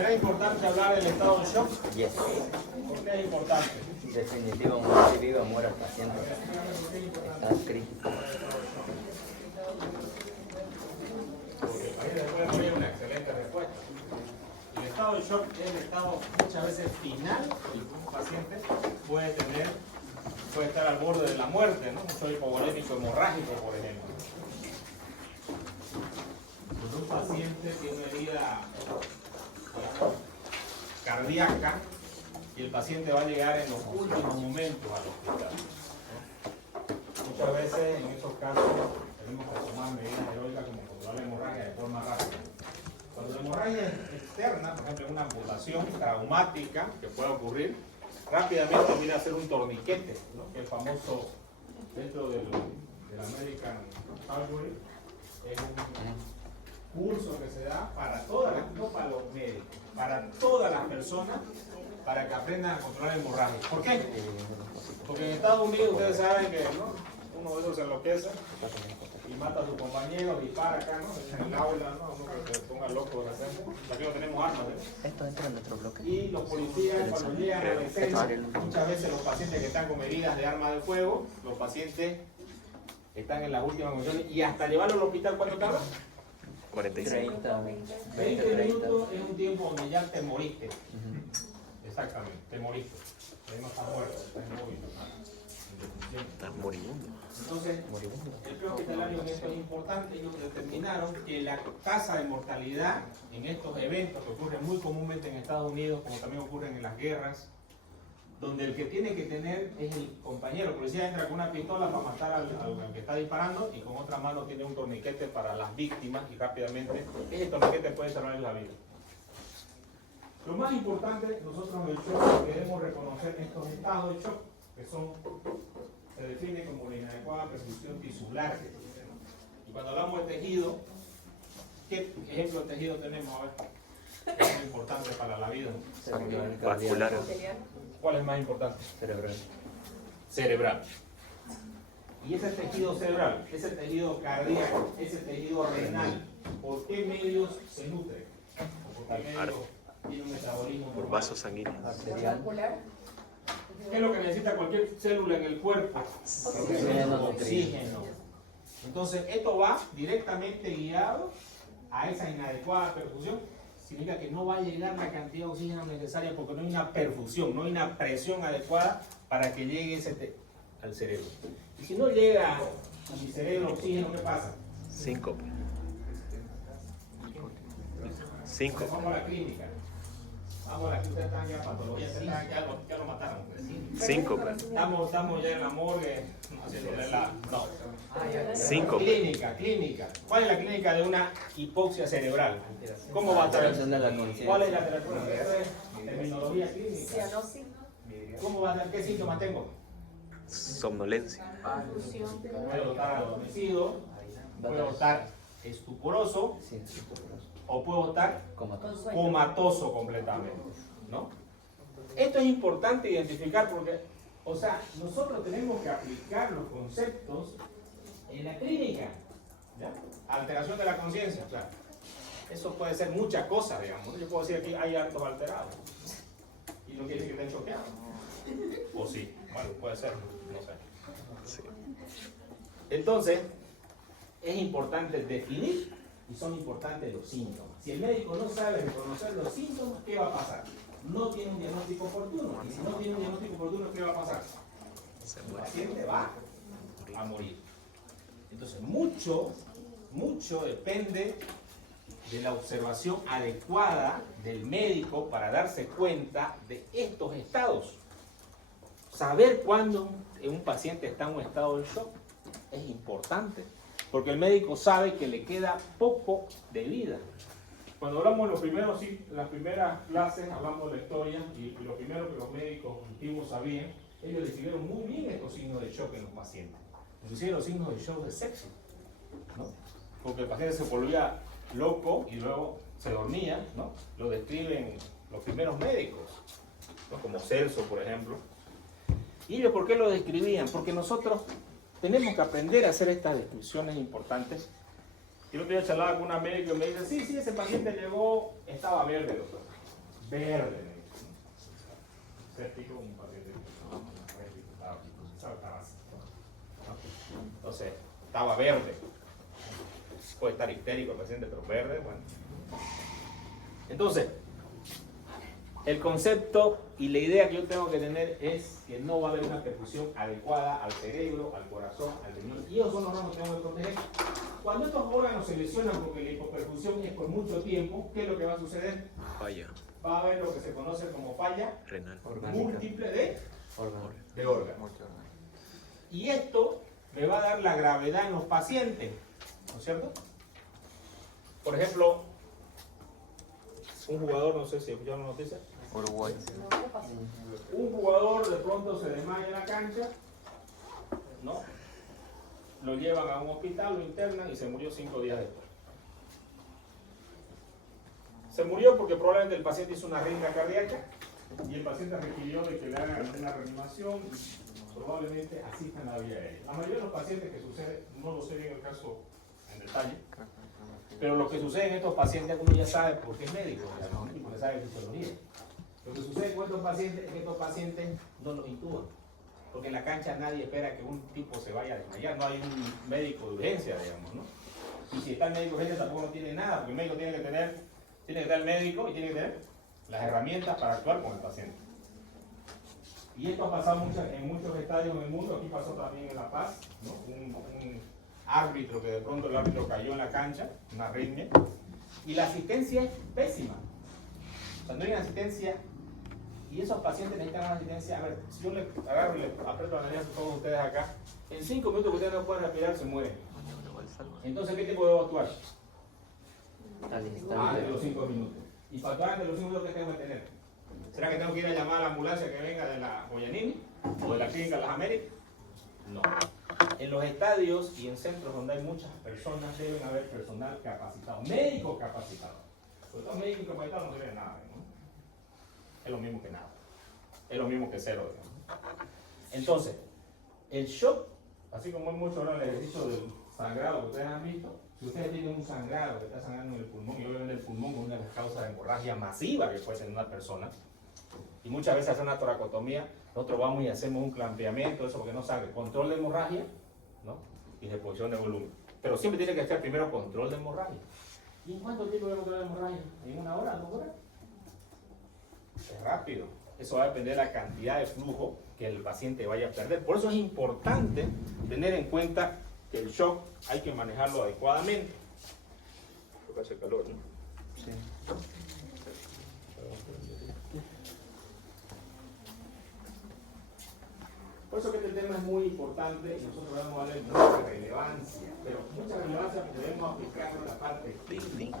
¿Será importante hablar del estado de shock? Yes. ¿Por qué es importante? Definitivo, muerte viva, muere el paciente. Está crítico. Porque ahí después me dio una excelente respuesta. El estado de shock es el estado muchas veces final y un paciente puede estar al borde de la muerte, ¿no? Un shock hipovolémico hemorrágico, por ejemplo. Cuando un paciente tiene una herida cardíaca y el paciente va a llegar en los últimos momentos al hospital, ¿no? Muchas veces en esos casos tenemos que tomar medidas heroicas como controlar la hemorragia de forma rápida. Cuando la hemorragia es externa, por ejemplo una amputación traumática que pueda ocurrir, rápidamente viene a hacer un torniquete, ¿no? Que el famoso dentro del American Surgery es un curso que se da para todas las, no para los médicos, para todas las personas, para que aprendan a controlar hemorragias. ¿Por qué? Porque en Estados Unidos ustedes saben que, ¿no? Uno de esos se enloquece y mata a su compañero, dispara acá, ¿no? En el aula, ¿no? Uno que se ponga loco de repente. Aquí no tenemos armas, ¿eh? Esto entra en nuestro bloque. Y los policías cuando llegan a la escena, muchas veces los pacientes que están con heridas de arma de fuego, los pacientes están en las últimas condiciones y hasta llevarlo al hospital, ¿cuánto tarda? 45. 20 minutos es un tiempo donde ya te moriste. Exactamente, te moriste. Ahí no estás muerto, estás inmóvil. Estás moribundo. Entonces, el plan hospitalario en esto es importante. Ellos determinaron que la tasa de mortalidad en estos eventos que ocurren muy comúnmente en Estados Unidos, como también ocurren en las guerras, donde el que tiene que tener es el compañero. El policía entra con una pistola para matar al que está disparando y con otra mano tiene un torniquete para las víctimas y rápidamente ese torniquete puede salvarles la vida. Lo más importante, nosotros en el shock queremos reconocer estos estados de shock, que se define como la inadecuada perfusión tisular. Y cuando hablamos de tejido, ¿qué ejemplo de tejido tenemos? A ver, que es muy importante para la vida. Vascular. ¿Cuál es más importante? Cerebral. Cerebral. Y ese tejido cerebral, ese tejido cardíaco, ese tejido renal, ¿por qué medios se nutre? ¿O por qué medios tiene un metabolismo normal? Por vasos sanguíneos. ¿Qué es lo que necesita cualquier célula en el cuerpo? Oxígeno. Entonces, esto va directamente guiado a esa inadecuada perfusión. Significa que no va a llegar la cantidad de oxígeno necesaria porque no hay una perfusión, no hay una presión adecuada para que llegue al cerebro. Y si no llega a mi cerebro oxígeno, ¿qué pasa? Síncope. Vamos a la clínica. Vamos a la clínica, están ya patología, ya lo mataron. Síncope. Estamos ya en la morgue haciéndole la... No. Síncope. Clínica. ¿Cuál es la clínica de una hipoxia cerebral? ¿Cómo va a estar? ¿Cuál es la literatura? Terminología clínica. ¿Cómo va a estar? ¿Qué síntomas tengo? Somnolencia. Puedo estar adormecido, puedo estar estuporoso o puedo estar comatoso completamente, ¿no? Esto es importante identificar porque, o sea, nosotros tenemos que aplicar los conceptos en la clínica, ¿ya? Alteración de la conciencia, claro. Eso puede ser muchas cosas, digamos. Yo puedo decir que hay hartos alterados y no quiere decir que estén choqueados. O sí, bueno, puede ser, no sé. Sí. Entonces, es importante definir y son importantes los síntomas. Si el médico no sabe reconocer los síntomas, ¿qué va a pasar? No tiene un diagnóstico oportuno. Y si no tiene un diagnóstico oportuno, ¿qué va a pasar? El paciente va a morir. Entonces, mucho depende de la observación adecuada del médico para darse cuenta de estos estados. Saber cuándo un paciente está en un estado de shock es importante, porque el médico sabe que le queda poco de vida. Cuando hablamos en las primeras clases, hablamos de la historia y lo primero que los médicos antiguos sabían, ellos describieron muy bien estos signos de shock en los pacientes. Inclusive los signos de shock de sexo, ¿no? Porque el paciente se volvía loco y luego se dormía, ¿no? Lo describen los primeros médicos, ¿no? Como Celso, por ejemplo. ¿Y ellos por qué lo describían? Porque nosotros tenemos que aprender a hacer estas descripciones importantes. Yo el otro día charlaba con una médica y me dice, sí, ese paciente llegó, estaba verde, doctor. verde. Séptico, un paciente entonces estaba verde. Puede estar histérico el paciente, pero verde, bueno. Entonces, el concepto y la idea que yo tengo que tener es que no va a haber una perfusión adecuada al cerebro, al corazón, al riñón. Y esos son los órganos que tengo que proteger. Cuando estos órganos se lesionan porque la hipoperfusión es por mucho tiempo, ¿qué es lo que va a suceder? Falla. Va a haber lo que se conoce como falla Renal. múltiple de órganos. Mucho órgano. Y esto me va a dar la gravedad en los pacientes, ¿no es cierto? Por ejemplo, un jugador, no sé si escucharon la noticia, Uruguay. un jugador de pronto se desmaya en la cancha, ¿no? Lo llevan a un hospital, lo internan y se murió 5 días después. Se murió porque probablemente el paciente hizo una arritmia cardíaca y el paciente requirió de que le hagan una reanimación y probablemente asistan a la vida aérea. La mayoría de los pacientes que sucede, no lo sé bien el caso en detalle, pero lo que sucede en estos pacientes uno ya sabe porque es médico, ¿no? Y porque sabe fisiología. Lo que sucede con estos pacientes es que estos pacientes no los intuban, porque en la cancha nadie espera que un tipo se vaya a desmayar, no hay un médico de urgencia, digamos, ¿no? Y si está el médico de urgencia tampoco no tiene nada, porque el médico tiene que estar el médico y tiene que tener las herramientas para actuar con el paciente. Y esto ha pasado en muchos estadios en el mundo, aquí pasó también en La Paz, ¿no? Un árbitro que de pronto el árbitro cayó en la cancha, una arritmia, y la asistencia es pésima. O sea, no hay asistencia, y esos pacientes necesitan una asistencia. A ver, si yo le agarro y le aprieto la nariz a todos ustedes acá, en 5 minutos que ustedes no pueden respirar, se mueren. Entonces, ¿qué tipo debo actuar? Antes de los 5 minutos. Y para actuar antes de los 5 minutos, ¿qué tengo que tener? ¿Será que tengo que ir a llamar a la ambulancia que venga de la Goyanini o de la Clínica Las Américas? No. En los estadios y en centros donde hay muchas personas deben haber personal capacitado, médicos capacitados. Porque estos médicos capacitados no sirven nada, ¿no? Es lo mismo que nada. Es lo mismo que cero, digamos. Entonces, el shock, así como hay mucho ahora el ejercicio del sangrado que ustedes han visto, si ustedes tienen un sangrado que está sangrando en el pulmón, y obviamente el pulmón es una de las causas de hemorragia masiva que puede tener una persona, y muchas veces hacen una toracotomía, nosotros vamos y hacemos un clampeamiento, eso porque no sangre, control de hemorragia, ¿no? Y reposición de volumen. Pero siempre tiene que estar primero control de hemorragia. ¿Y en cuánto tiempo de control de hemorragia? ¿En 1 hora, 2 horas? Es rápido. Eso va a depender de la cantidad de flujo que el paciente vaya a perder. Por eso es importante tener en cuenta que el shock hay que manejarlo adecuadamente. Porque hace calor, ¿no? Sí. Por eso que este tema es muy importante y nosotros vamos a darle mucha relevancia, pero mucha relevancia porque debemos aplicarlo en la parte clínica.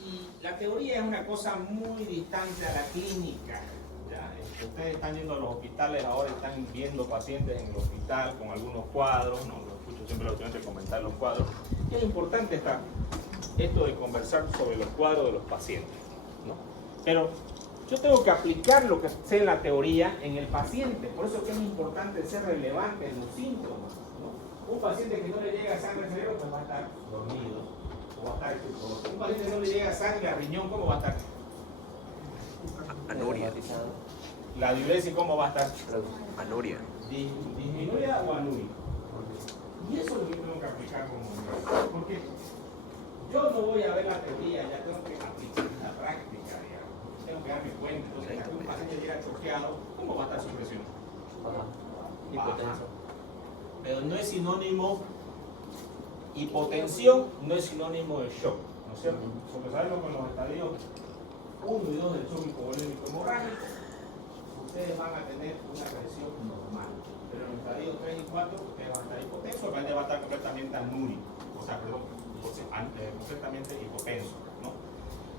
Y la teoría es una cosa muy distante a la clínica. ¿Ya? Ustedes están yendo a los hospitales ahora, están viendo pacientes en el hospital con algunos cuadros, no lo escucho siempre a los estudiantes comentar los cuadros. Y es importante esto de conversar sobre los cuadros de los pacientes, ¿no? Pero yo tengo que aplicar lo que sé en la teoría en el paciente, por eso es que es importante ser relevante en los síntomas, ¿no? Un paciente que no le llega sangre al cerebro, pues va a estar dormido, o va a estar extubuloso. Un paciente que no le llega sangre al riñón, ¿cómo va a estar? Anuria. La diuresis, ¿cómo va a estar? Anuria. ¿Disminuida o anúrica? Y eso es lo que tengo que aplicar como médico, porque yo no voy a ver la teoría, ya tengo que aplicar la práctica, digamos. Tengo que darme cuenta. Entonces, si un paciente llega choqueado, ¿cómo va a estar su presión? Hipotenso. Pero no es sinónimo, hipotensión no es sinónimo de shock, ¿no es cierto? Porque sabemos que en los estadios 1 y 2 del shock hipovolémico hemorrágico, ustedes van a tener una presión normal. Pero en los estadios 3 y 4, ustedes van a estar hipotensos, el paciente va a estar completamente anúrico, o sea, perdón, completamente hipotenso, ¿no?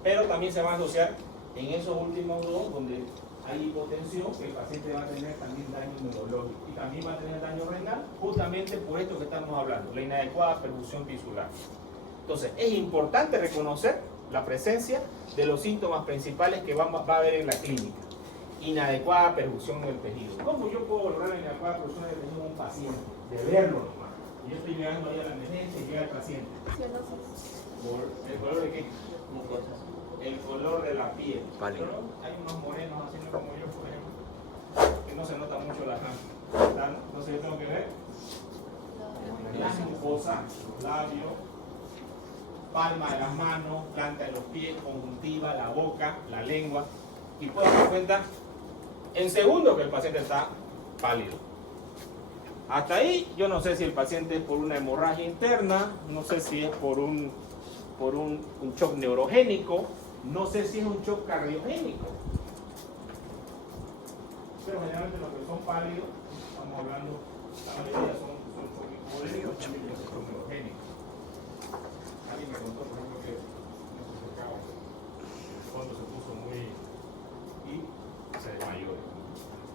Pero también se van a asociar en esos últimos dos, donde hay hipotensión, que el paciente va a tener también daño neurológico y también va a tener daño renal, justamente por esto que estamos hablando, la inadecuada perfusión tisular. Entonces, es importante reconocer la presencia de los síntomas principales que va a haber en la clínica. Inadecuada perfusión del tejido. ¿Cómo yo puedo lograr la inadecuada perfusión del tejido en un paciente? De verlo nomás. Y yo estoy llegando ahí a la emergencia y llega el paciente. ¿Por el color de qué? el color de la piel. Pálido. Pero hay unos morenos haciendo como yo, por ejemplo, que no se nota mucho la cara. Entonces yo tengo que ver las mucosas, labios, palma de las manos, planta de los pies, conjuntiva, la boca, la lengua. Y puedo dar cuenta en segundos que el paciente está pálido. Hasta ahí yo no sé si el paciente es por una hemorragia interna, no sé si es por un shock neurogénico, no sé si es un shock cardiogénico. Pero generalmente los que son pálidos, estamos hablando, la mayoría son shock hipodérmicos, también los shock neurogénicos. Alguien me contó, por ejemplo, que no se tocaba, el fondo se puso muy y se desmayó.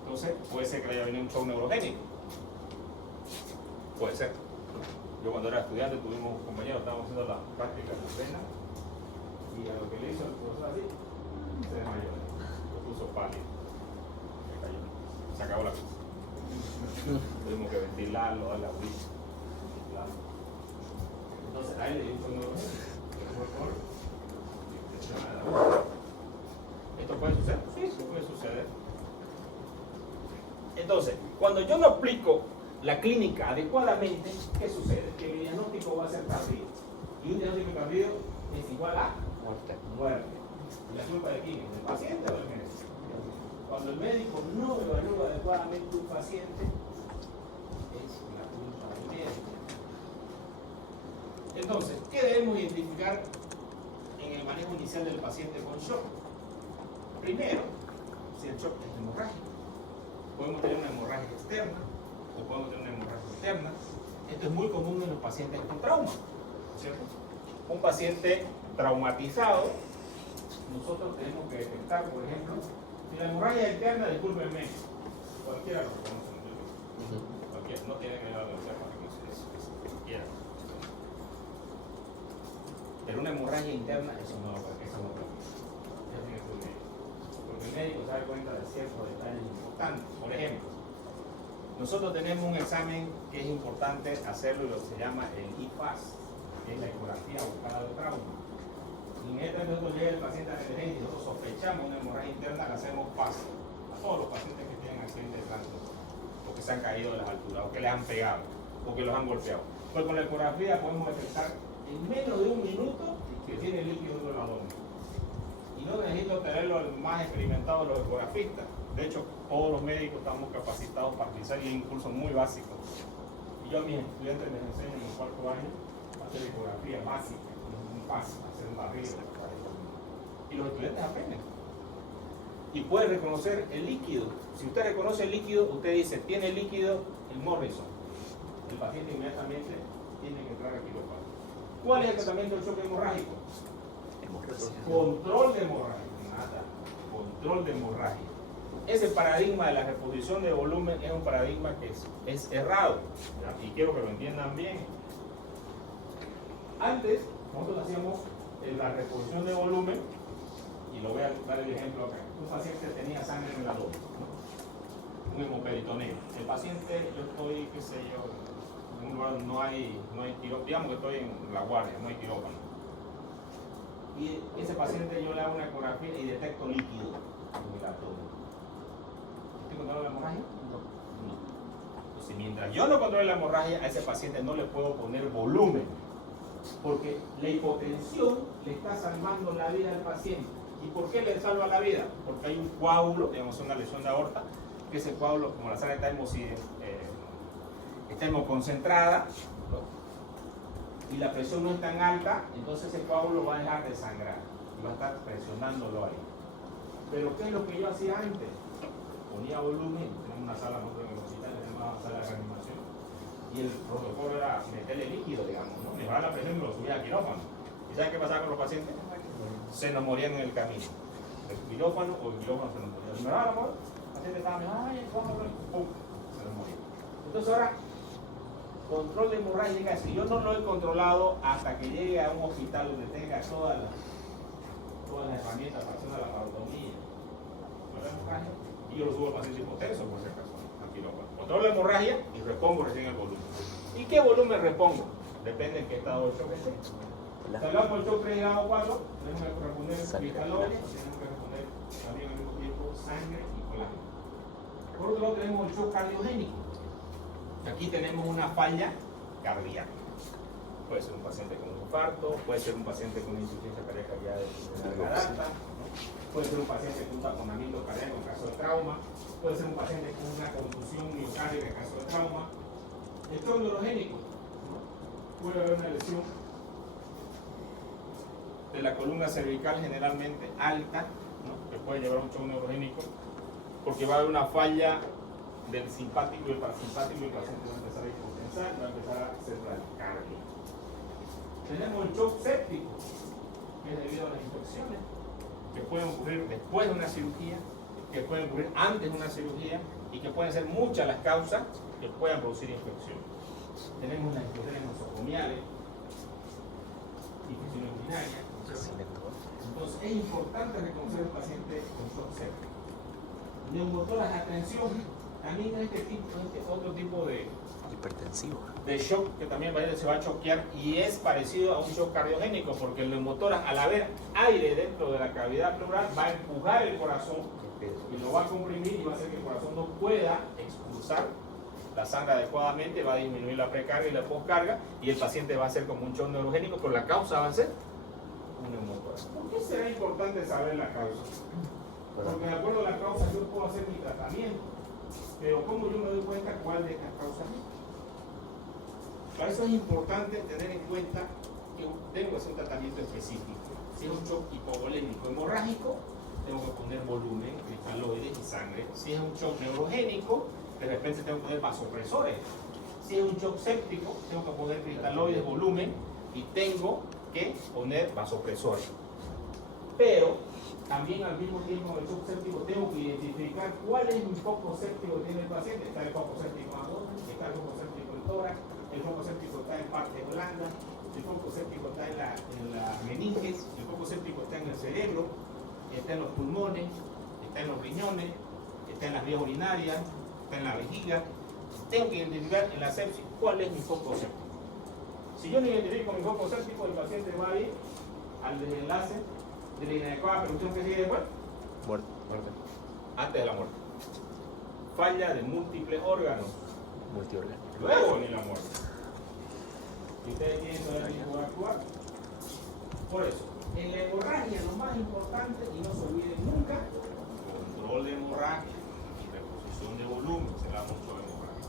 Entonces puede ser que le haya venido un shock neurogénico. Puede ser. Yo cuando era estudiante tuvimos un compañero, estábamos haciendo las prácticas de cena y a lo que le hizo el profesor así, se desmayó, lo puso pálido, se cayó, se acabó la cosa. Tuvimos que ventilarlo, darle a abrir. Entonces a él le dio un neurogénico, que fue por infección de la boca. ¿Esto puede suceder? Sí, eso puede suceder. Entonces, cuando yo no aplico la clínica adecuadamente, ¿qué sucede? Que mi diagnóstico va a ser tardío. Y un diagnóstico tardío es igual a muerte. ¿Y la culpa de quién? ¿Del paciente o del médico? Cuando el médico no evalúa adecuadamente un paciente, es la culpa del médico. Entonces, ¿qué debemos identificar en el manejo inicial del paciente con shock? Primero, si el shock es hemorrágico. Podemos tener una hemorragia externa o podemos tener una hemorragia interna. Esto es muy común en los pacientes con trauma, ¿cierto? Un paciente traumatizado, nosotros tenemos que detectar, por ejemplo, si la hemorragia interna, discúlpenme, cualquiera lo reconoce, cualquiera, no tiene que ir a la enferma, cualquiera. Pero una hemorragia interna, eso no lo permite. Porque el médico se da cuenta de ciertos detalles importantes. Por ejemplo, nosotros tenemos un examen que es importante hacerlo, lo que se llama el IFAS, que es la ecografía buscada de trauma. Y en este momento llega el paciente a la emergencia y nosotros sospechamos una hemorragia interna, le hacemos PAS a todos los pacientes que tienen accidentes de tránsito, o que se han caído de las alturas, o que les han pegado, o que los han golpeado. Pues con la ecografía podemos detectar en menos de un minuto que tiene líquido en el abdomen. Y no necesito tenerlo el más experimentado de los ecografistas. De hecho, todos los médicos estamos capacitados para utilizar y hay un curso muy básico. Y yo a mis estudiantes les enseño en el cuarto año a hacer ecografía básica, un paso, hacer un barrido. Y los estudiantes aprenden. Y puede reconocer el líquido. Si usted reconoce el líquido, usted dice, tiene líquido en Morrison. El paciente inmediatamente tiene que entrar a quirófano. ¿Cuál es el tratamiento del shock hemorrágico? Control de hemorragia. Nada. Control de hemorragia. Ese paradigma de la reposición de volumen es un paradigma que es errado. ¿Ya? Y quiero que lo entiendan bien. Antes, nosotros hacíamos la reposición de volumen, y lo voy a dar el ejemplo acá. Un paciente tenía sangre en el abdomen, ¿no? Un hemoperitoneo. El paciente, yo estoy, qué sé yo, en un lugar donde no hay quirófano, digamos que estoy en La Guardia, no hay quirófano. Y ese paciente yo le hago una ecografía y detecto líquido en el abdomen. ¿Estoy controlando la hemorragia? No. Entonces, mientras yo no controle la hemorragia, a ese paciente no le puedo poner volumen, porque la hipotensión le está salvando la vida al paciente. ¿Y por qué le salva la vida? Porque hay un coágulo, digamos una lesión de aorta, que ese coágulo, como la sangre está hemoconcentrada, ¿no? Y la presión no es tan alta, entonces ese coágulo va a dejar de sangrar y va a estar presionándolo ahí. Pero ¿qué es lo que yo hacía antes? Ponía volumen, tenemos una sala, nosotros en el hospital tenemos una sala de reanimación, y el protocolo era meterle líquido, digamos, ¿no? Mejorar la presión y lo subía al quirófano. ¿Y saben qué pasaba con los pacientes? Se nos morían en el camino. El quirófano o el quirófano se nos moría. Si me daba la mano, el paciente estaba, ay, vamos a ver, pum, se nos moría. Entonces ahora, control de hemorragia, si yo no lo he controlado hasta que llegue a un hospital donde tenga todas las herramientas para hacer la laparotomía, y yo lo subo al paciente hipotenso por ese caso, al quirófano. Controlo la hemorragia y repongo recién el volumen. ¿Y qué volumen repongo? Depende en qué estado de shock esté. Si hablamos del shock 3 grado 4, tenemos que responder cristaloides, tenemos que responder también al mismo tiempo sangre y colágeno. Por otro lado tenemos el shock cardiogénico. Aquí tenemos una falla cardíaca. Puede ser un paciente con un infarto, puede ser un paciente con una insuficiencia cardíaca ya de larga data, ¿no? Puede ser un paciente con un taponamiento cardíaco en caso de trauma, puede ser un paciente con una contusión miocárdica en caso de trauma. El shock neurogénico, ¿no? Puede haber una lesión de la columna cervical generalmente alta, ¿no? Que puede llevar a un shock neurogénico, porque va a haber una falla del simpático y el parasimpático y el paciente va a empezar a hipotensar y va a empezar a hacer bradicardia. Tenemos el shock séptico, que es debido a las infecciones, que pueden ocurrir después de una cirugía, que pueden ocurrir antes de una cirugía y que pueden ser muchas las causas que puedan producir infección. Tenemos las infecciones nosocomiales, infecciones urinarias. Entonces es importante reconocer al paciente con shock séptico. Neumotoras, atención, también este otro tipo de hipertensivo. De shock que también se va a choquear y es parecido a un shock cardiogénico porque el neumotórax, al haber aire dentro de la cavidad pleural, va a empujar el corazón y lo va a comprimir y va a hacer que el corazón no pueda expulsar la sangre adecuadamente, va a disminuir la precarga y la postcarga y el paciente va a ser como un shock neurogénico, pero la causa va a ser un neumotórax. ¿Por qué será importante saber la causa? Porque de acuerdo a la causa yo puedo hacer mi tratamiento, pero ¿cómo yo me doy cuenta cuál de estas causas es? Para eso es importante tener en cuenta que tengo que hacer un tratamiento específico. Si es un shock hipovolémico hemorrágico, tengo que poner volumen, cristaloides y sangre. Si es un shock neurogénico, de repente tengo que poner vasopresores. Si es un shock séptico, tengo que poner cristaloides, volumen y tengo que poner vasopresores. Pero también al mismo tiempo en el shock séptico tengo que identificar cuál es el foco séptico que tiene el paciente. Está el foco séptico en abdomen, está el foco séptico en tórax, el foco séptico está en parte blanda, el foco séptico está en la meninges, el foco séptico está en el cerebro, está en los pulmones, está en los riñones, está en las vías urinarias, está en la vejiga. Tengo que identificar en la sepsis cuál es mi foco séptico. Si yo no identifico mi foco séptico, el paciente va a ir al desenlace de la inadecuada perfusión que sigue después. Muerte. Antes de la muerte. Falla de múltiples órganos. Multiorgánico. Luego ni la muerte. Y ustedes tienen todo el tiempo de actuar. Por eso, en la hemorragia lo más importante, y no se olviden nunca, control de hemorragia y reposición de volumen, será mucho de hemorragia.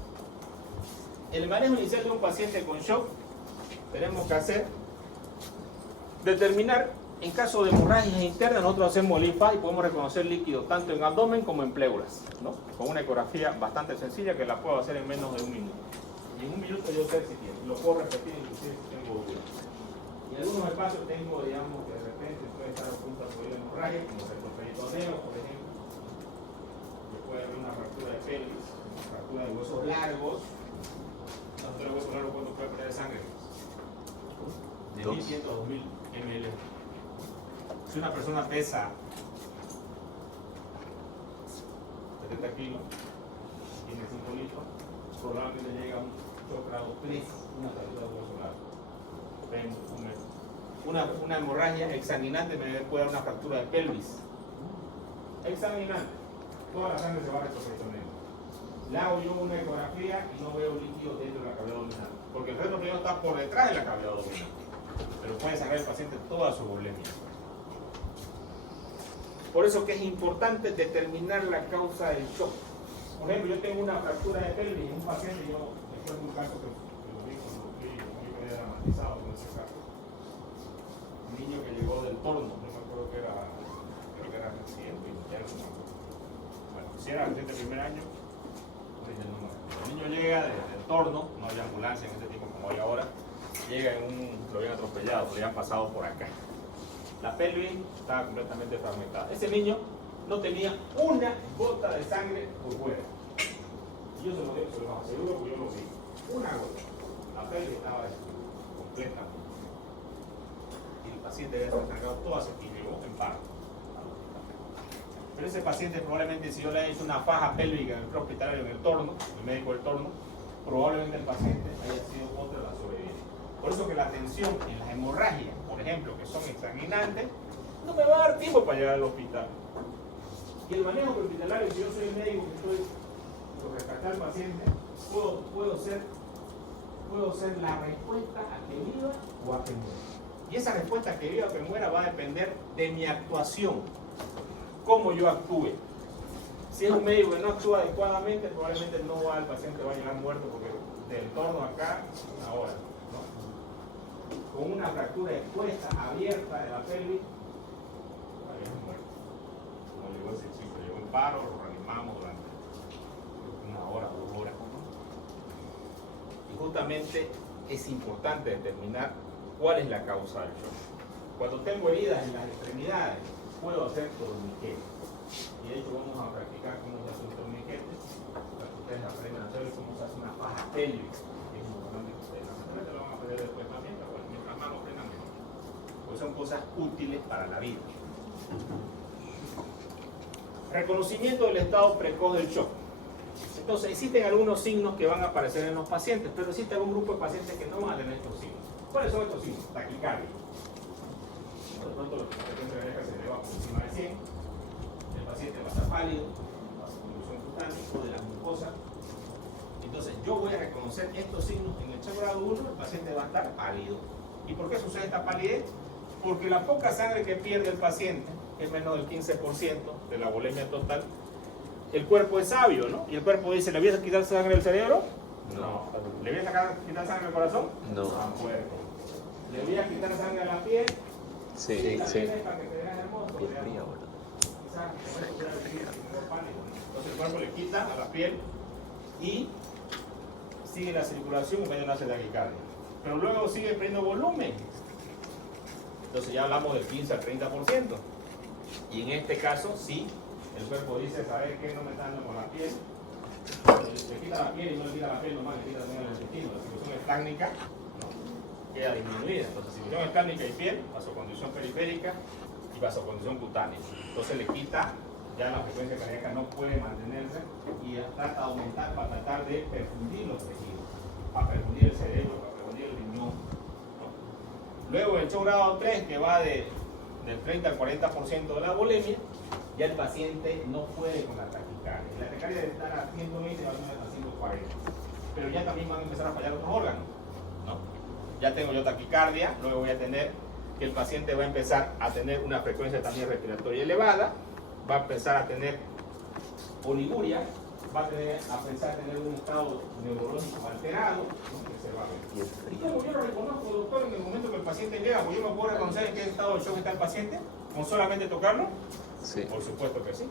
El manejo inicial de un paciente con shock, tenemos que hacer, determinar, en caso de hemorragias internas, nosotros hacemos linfa y podemos reconocer líquido tanto en abdomen como en pleuras, ¿no? Con una ecografía bastante sencilla que la puedo hacer en menos de un minuto. Y en un minuto yo sé si tiene, lo puedo repetir inclusive si tengo dudas. Y en algunos espacios tengo, digamos, que de repente puede estar a punto de acudir hemorragia, como el peritoneo, por ejemplo. Que puede haber una fractura de pelvis, una fractura de huesos largos. La fractura de huesos largos, ¿cuánto puede perder sangre? De 1.100 a 2.000 ml. Si una persona pesa 70 kilos, tiene 5 litros, probablemente llega a un shock grado 3, una fractura de hueso largo. Una hemorragia exsanguinante me puede dar una fractura de pelvis. Exsanguinante. Toda la sangre se va retrocediendo. Le hago yo una ecografía y no veo líquido dentro de la cavidad abdominal. Porque el resto que está por detrás de la cavidad abdominal. Pero puede sacar el paciente toda su volemia. Por eso que es importante determinar la causa del shock. Por ejemplo, yo tengo una fractura de pelvis en un paciente, yo después de un caso que lo vi cuando fui muy dramatizado con ese caso. Un niño que llegó del torno, no me acuerdo creo que era residente interno. Bueno, si era residente de primer año, no dice el número. El niño llega del torno, no había ambulancia en ese tiempo como hay ahora, llega lo habían atropellado, lo habían pasado por acá. La pelvis estaba completamente fragmentada. Ese niño no tenía una gota de sangre por fuera. Y yo se los aseguro porque yo lo vi. Una gota. La pelvis estaba completamente. Y el paciente había descargado toda su y llegó en paro. Pero ese paciente probablemente, si yo le he hecho una faja pélvica en el hospitalario, en el torno, el médico del torno, probablemente el paciente haya sido otra de las sobrevivientes. Por eso que la atención en las hemorragias por ejemplo, que son exsanguinantes, no me va a dar tiempo para llegar al hospital. Y el manejo prehospitalario, si yo soy el médico que estoy por rescatar al paciente, puedo ser la respuesta a que viva o a que muera. Y esa respuesta a que viva o que muera va a depender de mi actuación, cómo yo actúe. Si es un médico que no actúa adecuadamente, probablemente el paciente va a llegar muerto porque del torno acá, ahora, ¿no? Con una fractura expuesta, abierta de la pelvis, va a llegar muerto. Como llegó ese chico, llegó en paro, lo reanimamos durante 1 hora, 2 horas. Y justamente es importante determinar cuál es la causa del shock. Cuando tengo heridas en las extremidades, puedo hacer torniquete. Y de hecho vamos a practicar cómo se hace un torniquete, para que ustedes aprendan a hacer cómo se hace una faja pélvica. Es importante que ustedes lo van a aprender después también, pero bueno, mientras más lo aprendan mejor. Pues son cosas útiles para la vida. Reconocimiento del estado precoz del shock. Entonces existen algunos signos que van a aparecer en los pacientes, pero existe algún grupo de pacientes que no van a tener estos signos. ¿Cuáles son estos signos? Taquicardia. De pronto la frecuencia cardíaca se eleva por encima de 100. El paciente va a estar pálido, vasoconducción cutánea o de la mucosa. Entonces yo voy a reconocer estos signos en el shock grado 1, el paciente va a estar pálido. ¿Y por qué sucede esta palidez? Porque la poca sangre que pierde el paciente, que es menos del 15% de la volemia total, el cuerpo es sabio, ¿no? Y el cuerpo dice, ¿le voy a quitar sangre del cerebro? No. ¿Le voy a quitar sangre del corazón? No. Tampoco. ¿Le voy a quitar sangre a la piel? Sí, la sí. piel es para que te veas hermoso. Piel fría, boludo. Entonces el cuerpo le quita a la piel y sigue la circulación y medio nace la taquicardia. Pero luego sigue perdiendo volumen. Entonces ya hablamos del 15 al 30%. Y en este caso sí, el cuerpo dice, ¿sabes qué? No me está dando con la piel. Le quita la piel y no le quita la piel nomás, le quita también el intestino. La circulación estánica queda disminuida. Entonces, circulación estánica y piel, vasoconducción periférica y vasoconducción cutánea. Entonces le quita, ya la frecuencia cardíaca no puede mantenerse y trata de aumentar para tratar de perfundir los tejidos, para perfundir el cerebro, para perfundir el riñón, ¿no? Luego el shock grado 3, que va del 30 al 40% de la volemia, ya el paciente no puede con la taquicardia. La taquicardia debe estar a 120 y va a subir a 140. Pero ya también van a empezar a fallar otros órganos, ¿no? Ya tengo yo taquicardia, luego voy a tener que el paciente va a empezar a tener una frecuencia también respiratoria elevada, va a empezar a tener oliguria, va a empezar a tener un estado neurológico alterado, ¿no? Que se va a ver. Piel ¿Y fría. cómo yo lo reconozco, doctor, en el momento que el paciente llega? ¿Pues yo me puedo reconocer en qué estado de shock está el paciente con solamente tocarlo? Sí. Por supuesto que sí.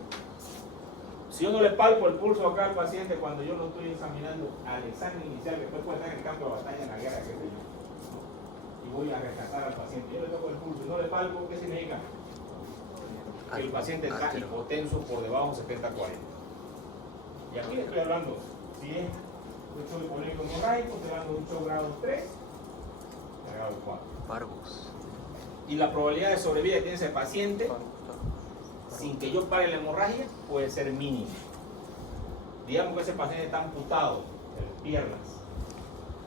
Si yo no le palpo el pulso acá al paciente cuando yo lo estoy examinando al examen inicial, que después puede estar en el campo de batalla, en la guerra, qué sé yo, ¿no? Y voy a rescatar al paciente, yo le toco el pulso y no le palpo, ¿qué significa? Que el paciente está hipotenso por debajo de 70-40. Y aquí le estoy hablando, si es un shock hipovolémico hemorrágico, estoy hablando de un shock grado 3, grado 4. Parvus. Y la probabilidad de sobrevida que tiene ese paciente sin que yo pare la hemorragia puede ser mínima. Digamos que ese paciente está amputado de las piernas.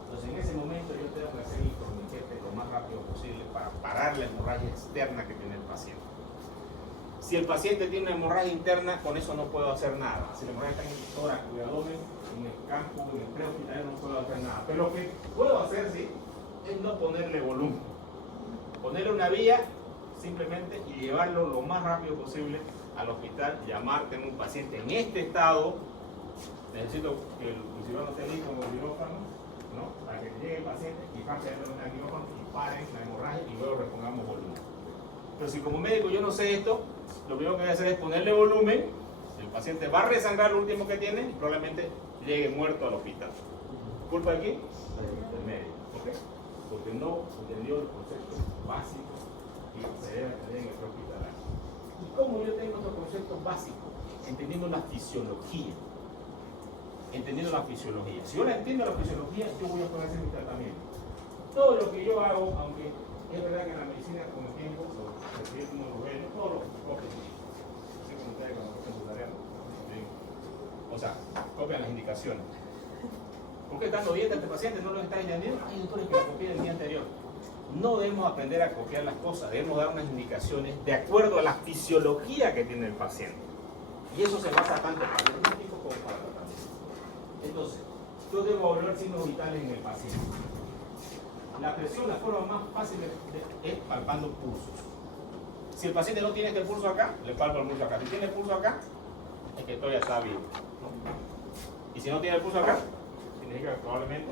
Entonces en ese momento yo tengo que hacer el torniquete lo más rápido posible para parar la hemorragia externa que tiene el paciente. Si el paciente tiene una hemorragia interna, con eso no puedo hacer nada. Si la hemorragia está en el tórax o el abdomen, en el campo, en el prehospitalario no puedo hacer nada. Pero lo que puedo hacer, sí, es no ponerle volumen. Ponerle una vía simplemente y llevarlo lo más rápido posible al hospital, llamar, tengo un paciente en este estado, necesito que el cirujano esté listo con el quirófano, ¿no? Para que llegue el paciente y rápidamente al quirófano y paren la hemorragia y luego repongamos volumen. Pero si como médico yo no sé esto, lo primero que voy a hacer es ponerle volumen, el paciente va a resangrar lo último que tiene y probablemente llegue muerto al hospital. ¿Culpa de quién? Del médico, ¿ok? Porque no entendió el concepto básico y se debe entender en el hospitalario. ¿Y cómo yo tengo estos conceptos básicos? Entendiendo la fisiología. Entendiendo la fisiología. Si yo la entiendo la fisiología, yo voy a poder hacer mi tratamiento. Todo lo que yo hago, aunque es verdad que en la medicina con el tiempo, recibir como lo ven, todo lo copian. Así como ustedes cuando copian su tarea. O sea, copian las indicaciones. ¿Por qué está dando dieta a este paciente? ¿No lo está entendiendo? Hay doctores que la copian el día anterior. no debemos aprender a copiar las cosas, debemos dar unas indicaciones de acuerdo a la fisiología que tiene el paciente. Y eso se basa tanto para el diagnóstico como para el tratamiento. Entonces, yo debo evaluar signos vitales en el paciente. La presión, la forma más fácil es palpando pulsos. Si el paciente no tiene este pulso acá, le palpo el pulso acá. Si tiene el pulso acá, es que todavía está vivo, ¿no? Y si no tiene el pulso acá, significa que probablemente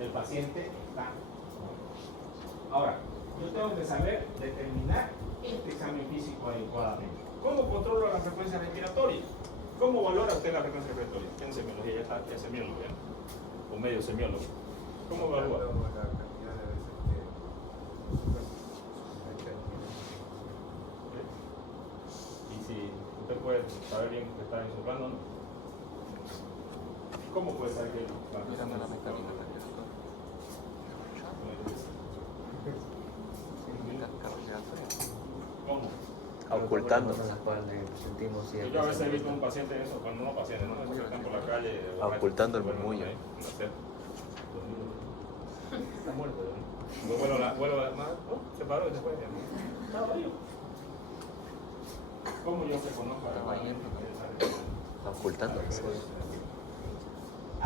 el paciente está. Ahora, yo tengo que saber determinar este examen físico adecuadamente. ¿Cómo controlo la frecuencia respiratoria? ¿Cómo valora usted la frecuencia respiratoria? En semiología, ya es semiólogo, ¿ya? O medio semiólogo. ¿Cómo evalúa? Y si usted puede saber bien que está insoplando, ¿no? ¿Cómo puede saber que la persona está insoplando? ¿Cómo? Ocultando. Sentimos Yo a veces he visto un paciente eso, cuando no paciente, no que están por la calle. Ocultando el murmullo. Está muerto, ¿no? Se paró y se fue. Estaba vivo. ¿Cómo yo reconozco a Ocultando.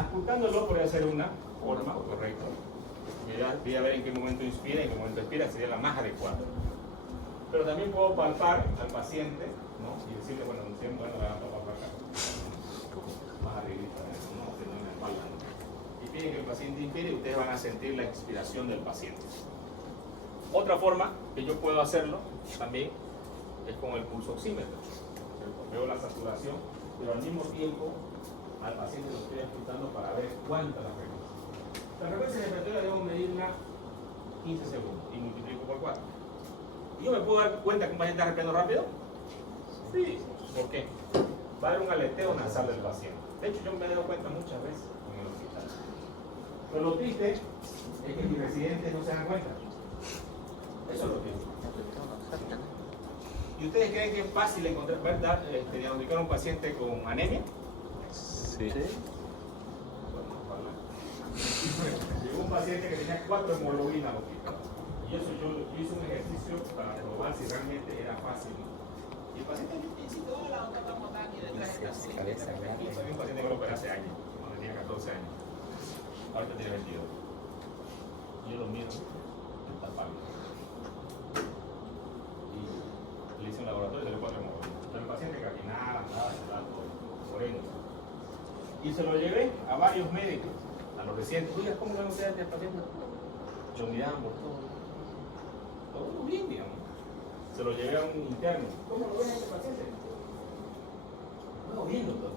Ocultándolo podría ser una forma correcta. Voy a ver en qué momento inspira y en qué momento expira, sería la más adecuada. Pero también puedo palpar al paciente, ¿no? Y decirle, bueno, siempre la palpar acá. Más arribita, ¿no? Que no en la espalda, ¿no? Y piden que el paciente inspire y ustedes van a sentir la expiración del paciente. Otra forma que yo puedo hacerlo también es con el pulso oxímetro. Veo la saturación, pero al mismo tiempo al paciente lo estoy escuchando para ver cuánta la frecuencia. La frecuencia respiratoria debo medirla 15 segundos y multiplico por 4. ¿Y yo me puedo dar cuenta que un paciente está respirando rápido? Sí. ¿Por qué? Va a haber un aleteo nasal del paciente. De hecho, yo me he dado cuenta muchas veces en el hospital. Pero lo triste es que mis residentes no se dan cuenta. Eso es lo triste. ¿Y ustedes creen que es fácil encontrar, verdad, diagnosticar a un paciente con anemia? Sí. Llegó un paciente que tenía 4 hemoglobinas al hospital. Y eso yo hice un ejercicio para probar si realmente era fácil. Y el paciente me dice, hola, doctor, estamos aquí detrás de esta silla. Había un paciente que lo operé hace años, cuando tenía 14 años. Ahorita tiene 22. Y yo lo miro, está pálido. Y le hice un laboratorio y se le 4 hemoglobinas. Pero el paciente caminaba, andaba, moreno. Y se lo llevé a varios médicos, a los residentes. Oiga, ¿cómo ven ustedes a este paciente? Lo miraban por todo bien, digamos. Se lo llevé a un interno. ¿Cómo lo ven a este paciente? No, bien, doctor.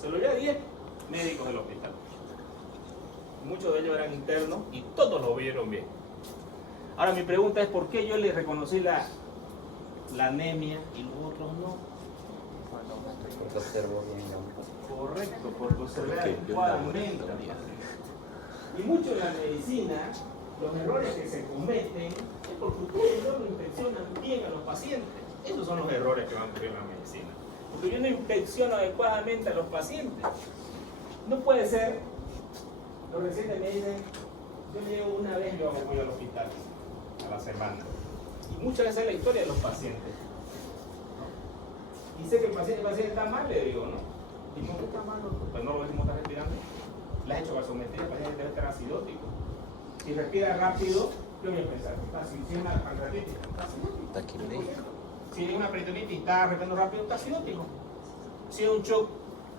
Se lo llevé a 10 médicos del hospital. Muchos de ellos eran internos y todos lo vieron bien. Ahora mi pregunta es, ¿por qué yo le reconocí la anemia y los otros no? Porque observo bien la. Correcto, porque observé adecuadamente. Y mucho en la medicina, los errores que se cometen es porque ustedes no lo inspeccionan bien a los pacientes. Esos son los errores que van a ocurrir en la medicina. Porque yo no inspecciono adecuadamente a los pacientes. No puede ser, los residentes me dicen, yo llego una vez, yo voy al hospital a la semana. Y muchas veces es la historia de los pacientes. ¿No? Y sé que el paciente está mal, le digo, ¿no? ¿Y por qué está mal? Pues no lo ves cómo está respirando. Le has hecho gasometría, el paciente debe estar acidótico. Si respira rápido, ¿qué voy a pensar? Si es una pancreatitis, está acidótico. Si es una peritonitis y está respirando rápido, está acidótico. Si es un shock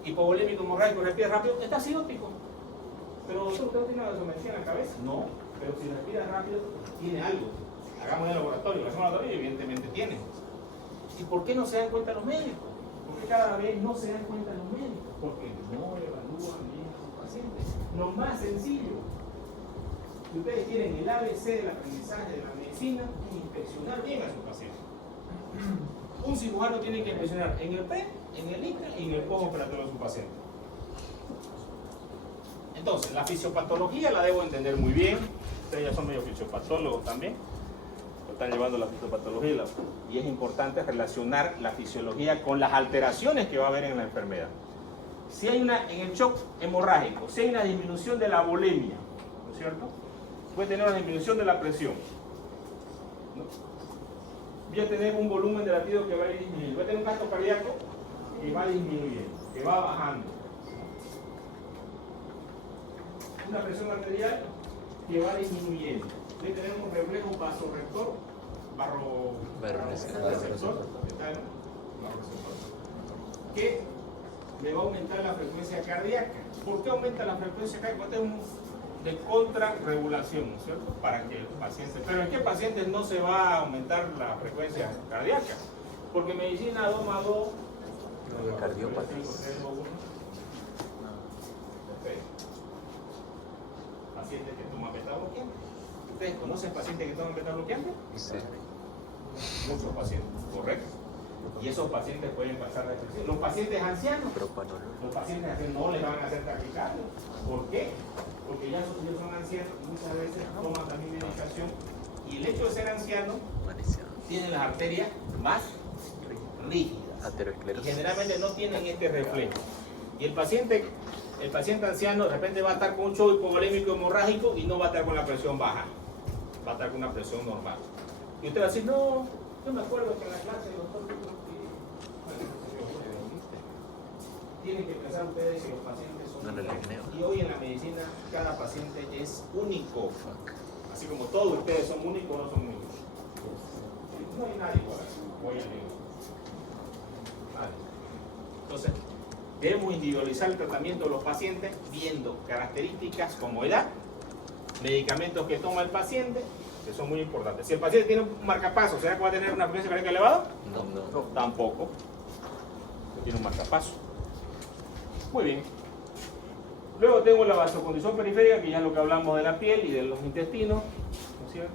hipovolémico hemorrágico, respira rápido, está acidótico. Pero usted no tiene una gasometría en la cabeza. No, pero si respira rápido, tiene algo. Hagamos el laboratorio, lo hacemos en el laboratorio y evidentemente tiene. ¿Y por qué no se dan cuenta los médicos? ¿Por qué cada vez no se dan cuenta los médicos? Porque no evalúan bien a sus pacientes. Lo más sencillo, si ustedes tienen el ABC del aprendizaje de la medicina, es inspeccionar bien a sus pacientes. Un cirujano tiene que inspeccionar en el pre, en el intra y en el postoperatorio de su paciente. Entonces, la fisiopatología la debo entender muy bien. Ustedes ya son medio fisiopatólogos también. Están llevando la fisiopatología y es importante relacionar la fisiología con las alteraciones que va a haber en la enfermedad. Si hay en el shock hemorrágico, si hay una disminución de la volemia, ¿no es cierto? voy a tener una disminución de la presión, ¿no? Voy a tener un volumen de latido que va a ir disminuyendo, voy a tener un gasto cardíaco que va disminuyendo, que va bajando, una presión arterial que va disminuyendo, voy a tener un reflejo vasoreceptor, que me va a aumentar la frecuencia cardíaca. ¿Por qué aumenta la frecuencia cardíaca? Este es un de contrarregulación, ¿no es cierto? Para que el paciente, pero ¿en qué pacientes no se va a aumentar la frecuencia cardíaca? Porque medicina 2 más 2 Cardiopatías. Pacientes que toman beta-bloqueante. ¿Ustedes conocen pacientes que toman beta-bloqueante? Sí. Muchos pacientes, correcto. Y esos pacientes pueden pasar depresión. Los pacientes ancianos, Propanolol. los pacientes ancianos no les van a hacer taquicardia. ¿Por qué? Porque ya son ancianos y muchas veces toman también medicación. Y el hecho de ser anciano tienen las arterias más rígidas. Y Aterosclerosis. generalmente no tienen este reflejo. Y el paciente anciano de repente va a estar con un shock hipovolémico hemorrágico y no va a estar con la presión baja. Va a estar con una presión normal. Y usted va a decir, no, yo me acuerdo que en la clase el doctor dijo que tienen que pensar ustedes que los pacientes son únicos. Y hoy en la medicina cada paciente es único. Así como todos ustedes son únicos, no son únicos. No hay nadie igual hoy en día. Entonces, debemos individualizar el tratamiento de los pacientes viendo características como edad, medicamentos que toma el paciente, que son muy importantes. Si el paciente tiene un marcapaso, ¿será que va a tener una frecuencia cardíaca elevada? No. Tampoco. Tiene un marcapaso. Muy bien. Luego tengo la vasocondición periférica, que ya es lo que hablamos de la piel y de los intestinos, ¿no es cierto?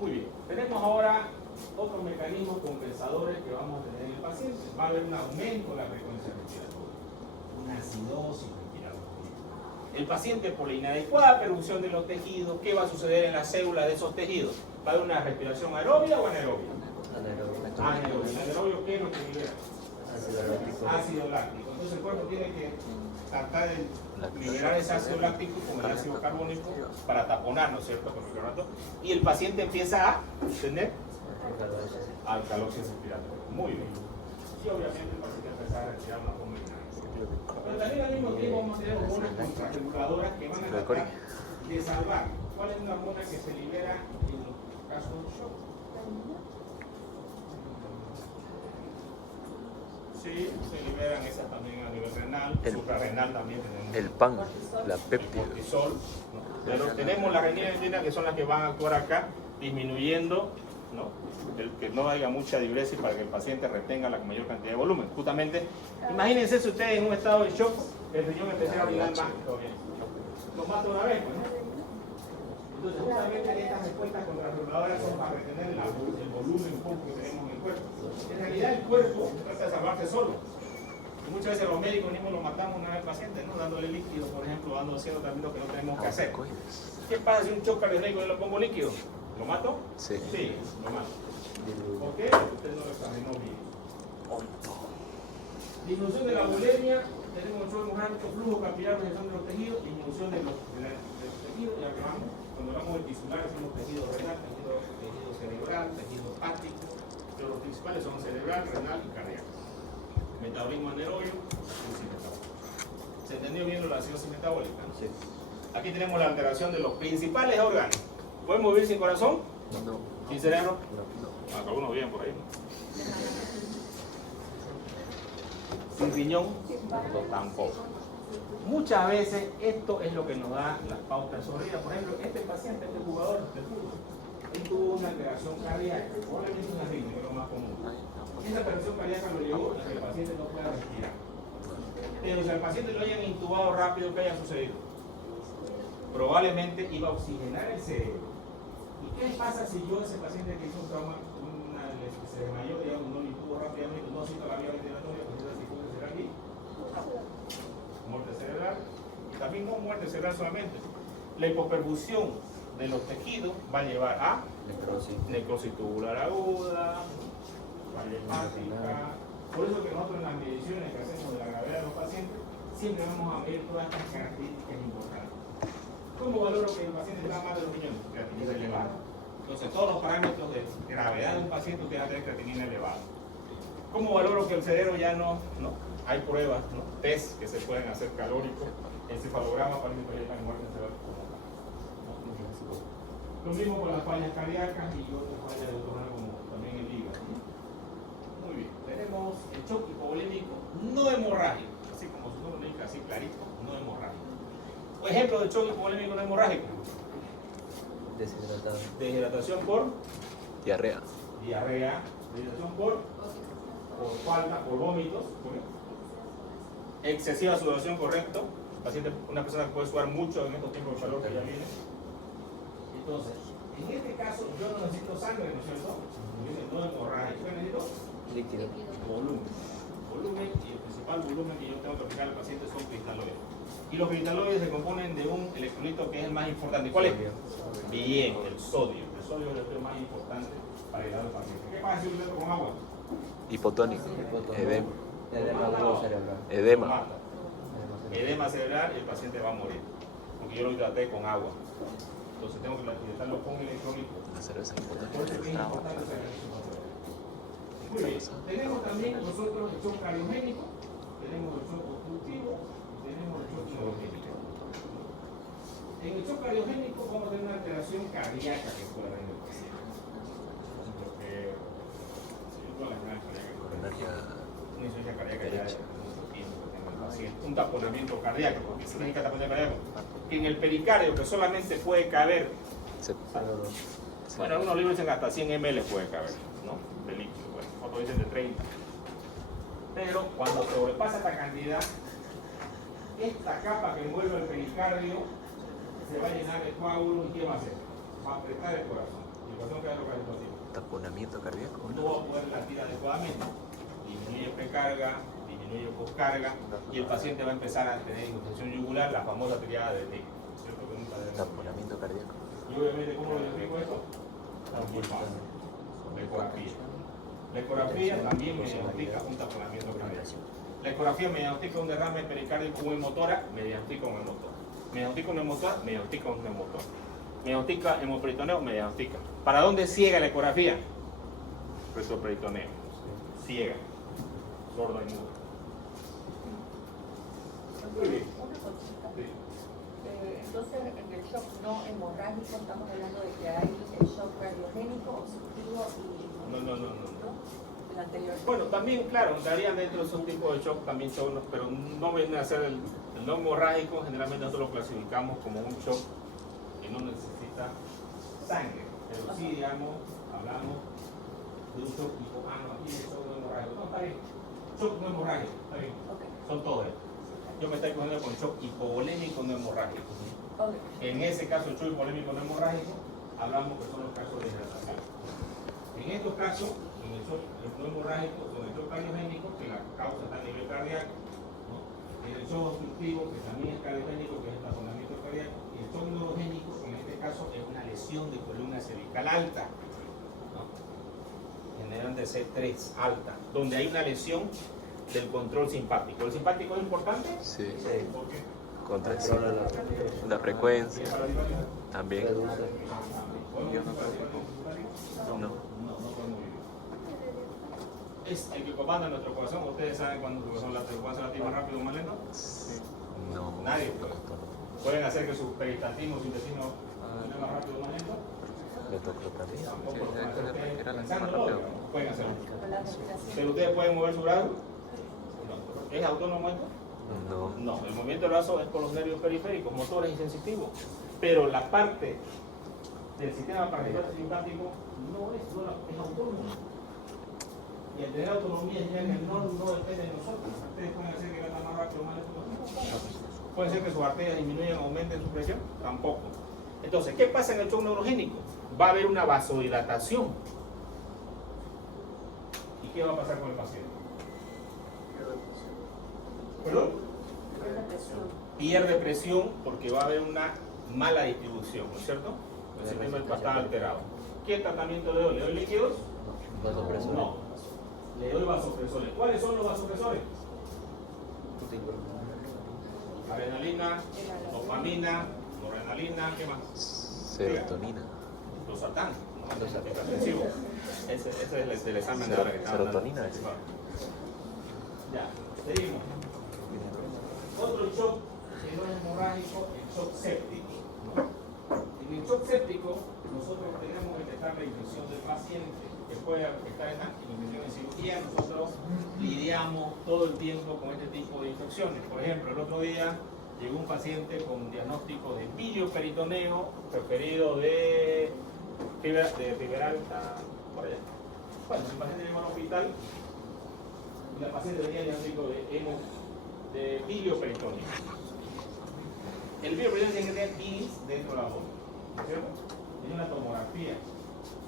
Muy bien. Tenemos ahora otros mecanismos compensadores que vamos a tener en el paciente. Va a haber un aumento de la frecuencia respiratoria, una acidosis respiratoria. El paciente, por la inadecuada perfusión de los tejidos, ¿qué va a suceder en las células de esos tejidos? ¿Va a haber una respiración aerobia o anaerobia? Anaerobia. ¿Anaerobio qué es lo que libera? Ácido láctico. Entonces el cuerpo tiene que tratar de liberar ese ácido láctico con el ácido carbónico para taponar, ¿no es cierto?, con el carbonato. Y el paciente empieza a tener alcalosis respiratoria. Muy bien. Y obviamente el paciente empieza a respirar una forma dinámica. Pero también al mismo tiempo vamos a tener hormonas contrarreguladoras que van a tratar de salvar. ¿Cuál es una hormona que se libera en los casos de shock? Sí, se liberan esas también a nivel renal, suprarrenal también tenemos. El PAN, la péptida. Cortisol, ¿no? Pero tenemos las renina que son las que van a actuar acá, disminuyendo, ¿no?, el que no haya mucha diuresis para que el paciente retenga la mayor cantidad de volumen. Justamente, imagínense si ustedes en un estado de shock, el riñón empieza a orinar más todavía. Lo mata una vez, pues, ¿no? Entonces, justamente estas respuestas contrarreguladoras son para retener el volumen poco que tenemos en el cuerpo. En realidad, el cuerpo trata de salvarse solo. Y muchas veces los médicos mismos lo matamos una vez al paciente, ¿no?, dándole líquido, por ejemplo, haciendo tratamientos que no tenemos que hacer. ¿Qué pasa si un shock cardíaco yo le pongo líquido? ¿Lo mato? Sí. Sí, lo mato. ¿Por qué? Usted no lo examinó bien. Disminución de la bulimia, tenemos un alto flujo capilar, reducción de los tejidos, disminución de los tejidos, ya que vamos. Cuando hablamos de tisular, decimos tejido renal, tejido cerebral, tejido hepático, pero los principales son cerebral, renal y cardíaco. Metabolismo anaerobio, acidosis metabólica. ¿Se entendió bien lo de la acidosis metabólica? Sí. Aquí tenemos la alteración de los principales órganos. ¿Podemos vivir sin corazón? No. ¿Sin cerebro? No. Algunos viven por ahí, ¿no? Sin riñón, tampoco. Muchas veces esto es lo que nos da las pautas sobre vida. Por ejemplo, este paciente, este jugador de fútbol, él tuvo una alteración cardíaca, probablemente una arritmia, que es lo más común. Esa alteración cardíaca lo llevó a que el paciente no pueda respirar. Pero si al paciente lo hayan intubado rápido, ¿qué haya sucedido? Probablemente iba a oxigenar el cerebro. ¿Y qué pasa si yo, ese paciente que hizo un trauma, se desmayó, digamos, no lo intubo rápidamente, no cito la vía ventilatoria, pues esa circunstancia será aquí? Muerte cerebral. Y también no muerte cerebral solamente. La hipoperfusión de los tejidos va a llevar a necrosis tubular aguda, falla hepática. Por eso que nosotros en las mediciones que hacemos de la gravedad de los pacientes, siempre vamos a medir todas estas características importantes. ¿Cómo valoro que el paciente está mal de los riñones? Creatinina elevada. Entonces, todos los parámetros de gravedad de un paciente usted va a tener creatinina elevada. ¿Cómo valoro que el cerebro ya no? Hay pruebas, test que se pueden hacer calóricos, encefalograma para identificar la muerte cerebral como tal. Lo mismo con las fallas cardíacas y otras fallas neuronales como también el hígado. Muy bien, tenemos el shock hipovolémico no hemorrágico, así como su nombre indica, así clarito, no hemorrágico. Ejemplo de shock hipovolémico no hemorrágico. Deshidratado. Deshidratación por Diarrea. diarrea, deshidratación por falta, por vómitos, excesiva sudoración, correcto. Paciente, una persona que puede sudar mucho en estos tiempos de calor que ya viene. Entonces, en este caso yo no necesito sangre, ¿no es cierto? No hemorrágico. ¿Qué necesito? Líquido. Volumen. Volumen, y el principal volumen que yo tengo que aplicar al paciente son cristaloides. Y los cristaloides se componen de un electrolito que es el más importante. ¿Cuál es? Bien, el sodio. El sodio es el electrolito más importante para ayudar al paciente. ¿Qué pasa si yo lo con agua? Hipotónico. Edema. Edema cerebral. Edema. Edema cerebral y el paciente va a morir. Porque yo lo hidraté con agua. Entonces tengo que hidratarlo con electrolito. La cerveza hipotónica. Por eso es importante hacer ejercicio. Muy bien. Tenemos también nosotros el shock cardiogénico, tenemos el shock obstructivo y tenemos el shock neurogénico. En el shock cardiogénico vamos a tener una alteración cardíaca que puede haber en el paciente. Una insuficiencia cardíaca ya de mucho tiempo que tenga el paciente. Un taponamiento cardíaco, porque se necesita taponamiento cardíaco. En el pericardio, que solamente puede caber, bueno, algunos libros dicen hasta 100 ml puede caber, ¿no? De líquido, bueno, otros dicen de 30. Pero cuando sobrepasa esta cantidad, esta capa que envuelve el pericardio se va a llenar de coágulos y ¿qué va a hacer? Va a apretar el corazón. Y el corazón queda localizado. Taponamiento cardíaco. No va a poder latir adecuadamente. Disminuye precarga, disminuye poscarga y el paciente va a empezar a tener infección yugular, la famosa triada de Dick. ¿Cierto? Que nunca debe Taponamiento cardíaco. y obviamente, ¿cómo lo explico esto? Muy fácil. La ecografía. La ecografía también me diagnostica un taponamiento cardíaco. La ecografía me diagnostica un derrame pericárdico motora, me diagnostica un hemotor. Me diagnostica un hemotor, me diagnostica un hemotor. Me diagnostica hemoperitoneo, me diagnostica. ¿Para dónde ciega la ecografía? Retroperitoneo. Ciega. Sordo y mudo. Muy bien. Una cosita. Sí. Entonces, en el shock no hemorrágico estamos hablando de que hay el shock cardiogénico, obstructivo y... No. El anterior. Bueno, también, claro, entrarían dentro de esos tipos de shock, también shock, pero no viene a ser el no hemorrágico. Generalmente nosotros lo clasificamos como un shock que no necesita sangre, pero sí, digamos, hablamos de un shock tipo, aquí es shock no hemorrágico. No, está bien, shock no hemorrágico, está bien, Okay. son todos estos. Yo me estoy cogiendo con shock hipovolémico no hemorrágico. Okay. En ese caso, el shock hipovolémico no hemorrágico, hablamos que son los casos de hidratación. En estos casos, en el shock no hemorrágico, son el shock cardiogénico, que la causa está a nivel cardíaco, ¿no? En el shock obstructivo, que también es cardiogénico, que es el taponamiento cardíaco, y el shock neurogénico, que en este caso es una lesión de columna cervical alta, ¿no? Generalmente C3 alta, donde hay una lesión del control simpático. ¿El simpático es importante? Sí. ¿Por qué? Contracción. La frecuencia. También. Reduce. No. Es el que comanda nuestro corazón. ¿Ustedes saben cuando su corazón late más rápido o más lento? No. Nadie puede. ¿Pueden hacer que su peristatismo, su intestino late más rápido o más lento? Le tocó también. Tampoco lo pueden hacer Era ustedes la más pensándolo, rápido. pueden hacerlo. Con la respiración. ¿Pero ustedes pueden mover su brazo? No. ¿Es autónomo esto? No. No, el movimiento del brazo es por los nervios periféricos, motores y sensitivos. Pero la parte del sistema parasimpático simpático no es autónomo. Y al tener autonomía ya que no depende de nosotros. Ustedes pueden hacer que lata más rápido o más lento. Puede ser que sus arterias disminuyan o aumenten su presión. Tampoco. Entonces, ¿qué pasa en el shock neurogénico? Va a haber una vasodilatación. ¿Y qué va a pasar con el paciente? ¿Perdón? Pierde presión porque va a haber una mala distribución, ¿no es cierto? El sistema va a estar alterado. ¿Qué tratamiento le doy? ¿Le doy líquidos? Vasopresor. No. Le doy vasopresores. ¿Cuáles son los vasopresores? Adrenalina, dopamina, noradrenalina, ¿qué más? Serotonina. Losartán, ¿no? Los hipertensivos. Ese es el examen de ahora que estamos dando. Serotonina. Ya, seguimos. Otro shock que no es hemorrágico, el shock séptico, ¿no? En el shock séptico, nosotros tenemos que detectar la infección del paciente, que puede afectar en la infección en cirugía. Nosotros lidiamos todo el tiempo con este tipo de infecciones. Por ejemplo, el otro día llegó un paciente con un diagnóstico de bilioperitoneo, referido de Riberal por allá. Bueno, el paciente llegó al hospital y la paciente tenía el diagnóstico de bilioperitoneo. El bilioperitoneo tiene que tener bilis dentro de la boca, ¿no es cierto? Tenía una tomografía.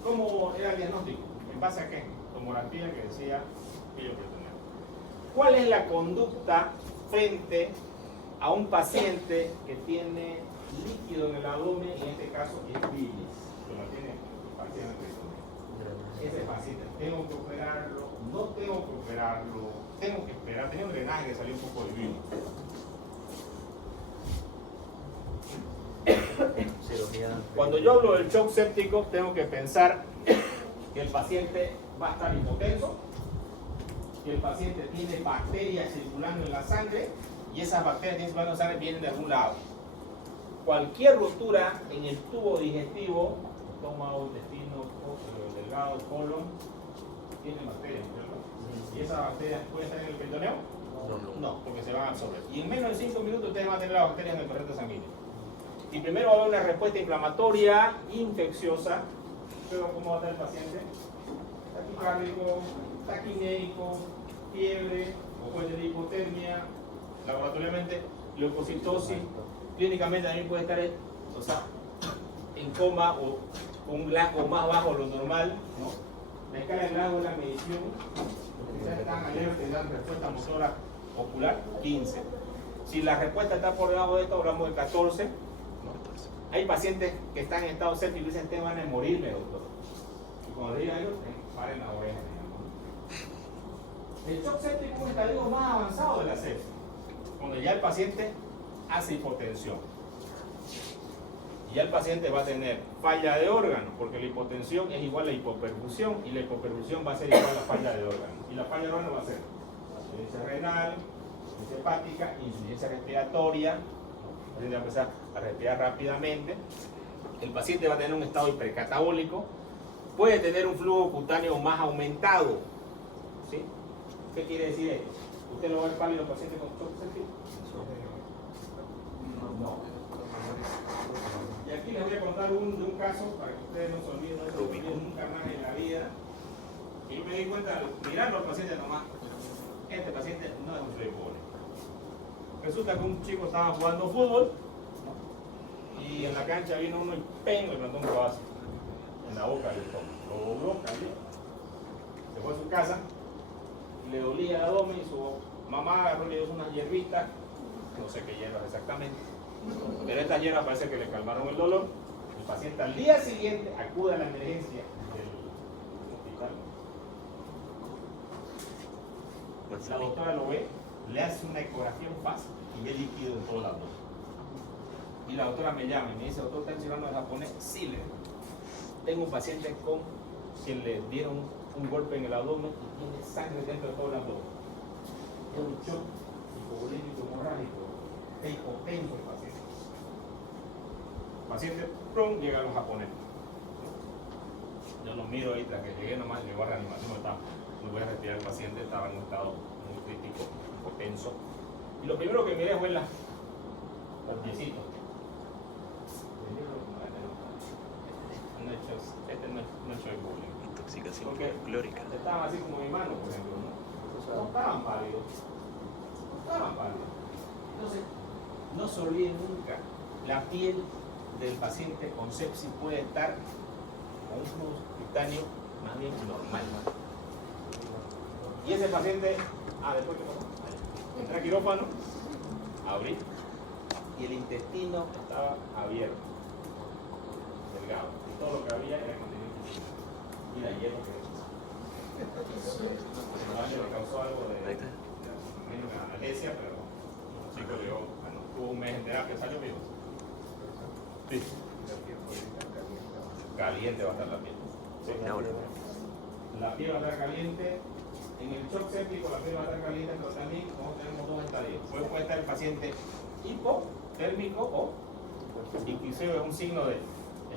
¿Cómo era el diagnóstico? ¿En base a qué? Tomografía que decía bilioperitoneo. ¿Cuál es la conducta frente a un paciente que tiene líquido en el abdomen, y en este caso es bilis, que lo tiene paciente peritoneo? Ese paciente, ¿tengo que operarlo? ¿No tengo que operarlo? Tengo que esperar, tenía un drenaje que salió un poco de bilis. Cuando yo hablo del shock séptico, tengo que pensar que el paciente va a estar hipotenso, que el paciente tiene bacterias circulando en la sangre, y esas bacterias que circulando en la sangre vienen de algún lado. Cualquier rotura en el tubo digestivo, estómago, intestino, delgado, colon, tiene bacterias, ¿verdad? ¿Y esas bacterias pueden estar en el peritoneo? No, porque se van a absorber. Y en menos de 5 minutos ustedes van a tener las bacterias en el torrente sanguíneo. Y primero va a haber una respuesta inflamatoria, infecciosa. Luego, ¿cómo va a estar el paciente? Taquicárdico, taquinéico, fiebre, o puede tener hipotermia, laboratoriamente, leucocitosis. Clínicamente también puede estar en coma o con un Glasgow más bajo de lo normal, ¿no? La escala de Glasgow es la medición. Los que ya están alerta y dan respuesta motora ocular, 15. Si la respuesta está por debajo de esto, hablamos de 14. Hay pacientes que están en estado séptico y dicen, "Ustedes van a morirme, doctor". Y cuando le digan eso, paren la oreja. El shock séptico es un estadio más avanzado de la sepsis, cuando ya el paciente hace hipotensión. Y ya el paciente va a tener falla de órganos, porque la hipotensión es igual a hipoperfusión, y la hipoperfusión va a ser igual a la falla de órganos. Y la falla de órganos va a ser insuficiencia renal, insuficiencia hepática, insuficiencia respiratoria. El paciente va a empezar a respirar rápidamente. El paciente va a tener un estado hipercatabólico, puede tener un flujo cutáneo más aumentado. ¿Sí? ¿Qué quiere decir esto? ¿Usted lo ve pálido al paciente con shock séptico? No. Y aquí les voy a contar un caso para que ustedes no se olviden, no se olviden nunca más en la vida. Y yo me di cuenta, mirando al paciente nomás, este paciente no es un fleipone. Resulta que un chico estaba jugando fútbol y en la cancha vino uno y ¡peng! Le plantó un codazo en la boca del estómago. Lo dobló, cambió. Se fue a su casa, le dolía el abdomen y su mamá agarró y le dio unas hierbitas, no sé qué hierbas exactamente, pero estas hierbas parece que le calmaron el dolor. El paciente al día siguiente acude a la emergencia del hospital. La doctora lo ve, le hace una ecografía en fase y ve líquido en todo el abdomen. Y la doctora me llama y me dice, doctor, ¿está hablando de japonés? Sí, le digo. Tengo un paciente con quien le dieron un golpe en el abdomen y tiene sangre dentro de todo el abdomen. Es un shock hipovolémico hemorrágico. Es hipotenso el paciente. El paciente, ¡prum!, llega a los japoneses. Yo lo miro ahí, tras que llegué nomás, llegó a reanimación, no voy a respirar el paciente, estaba en un estado muy crítico, hipotenso. Y lo primero que miré fue los piecitos. Este no es shock bullying. Intoxicación Porque clórica. estaban así como mi mano, por ejemplo, ¿no? No estaban pálidos. No estaban pálidos. Entonces, no se olviden nunca, la piel del paciente con sepsis puede estar con un flujo cutáneo más bien normal. Y ese paciente, después que pasó, entré a quirófano, abrí, y el intestino estaba abierto, delgado, y todo lo que había era contenido intestinal. Y la hielo que le causó algo de menos analgesia, pero el chico tuvo un mes en terapia, salió vivo. Sí. Caliente va a estar la piel. Sí. Ahora. La piel va a estar caliente. En el shock séptico la piel va a estar caliente, pero también como tenemos dos estadios. Puede estar el paciente hipotérmico o inclusive es un signo de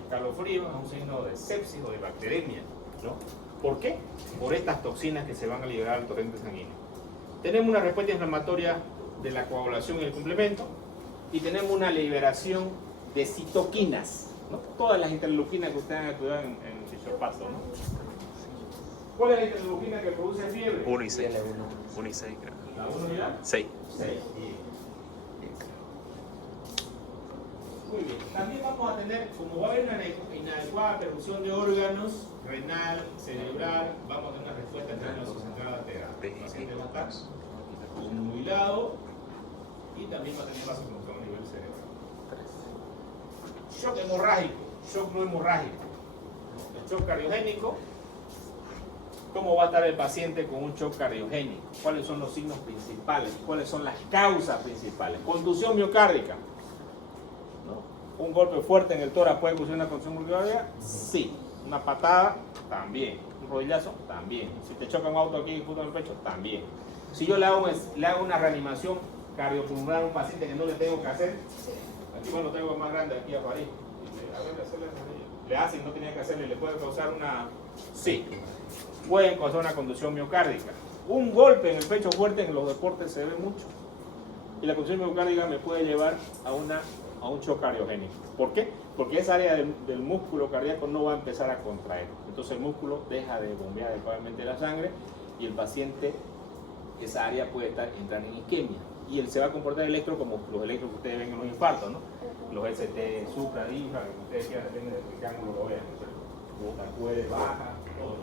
escalofrío, es un signo de sepsis o de bacteremia, ¿no? ¿Por qué? Por estas toxinas que se van a liberar al torrente sanguíneo. Tenemos una respuesta inflamatoria de la coagulación y el complemento y tenemos una liberación de citoquinas, ¿no? Todas las interleuquinas que ustedes han estudiado en fisiopatología, ¿no? ¿Cuál es la interleuquina que produce fiebre? 1 y 6. 1 y 6, creo. La 1 y la 6. 6. Muy bien. También vamos a tener, como va a haber una inadecuada perfusión de órganos, renal, cerebral, vamos a tener una respuesta en términos central lateral. El paciente va a estar obnubilado y también va a tener vasoconstricción a nivel cerebral. Shock hemorrágico, shock no hemorrágico. El shock cardiogénico. ¿Cómo va a estar el paciente con un shock cardiogénico? ¿Cuáles son los signos principales? ¿Cuáles son las causas principales? Contusión miocárdica. ¿No? ¿Un golpe fuerte en el tórax puede causar una contusión miocárdica? Sí. ¿Una patada? También. ¿Un rodillazo? También. Si te choca un auto aquí justo en el pecho? También. Si yo le hago una reanimación cardiopulmonar a un paciente que no le tengo que hacer, aquí bueno, lo tengo más grande, aquí a París, le hace y no tenía que hacerle, le puede causar una... Sí. Pueden causar una contusión miocárdica. Un golpe en el pecho fuerte en los deportes se ve mucho. Y la contusión miocárdica me puede llevar a un shock cardiogénico. ¿Por qué? Porque esa área del músculo cardíaco no va a empezar a contraer. Entonces el músculo deja de bombear adecuadamente la sangre y el paciente, esa área puede entrar en isquemia. Y él se va a comportar electro como los electros que ustedes ven en los infartos, ¿no? Los ST, supra, infra, que ustedes quieran, depende de qué ángulo lo vean. La puede, baja, todo.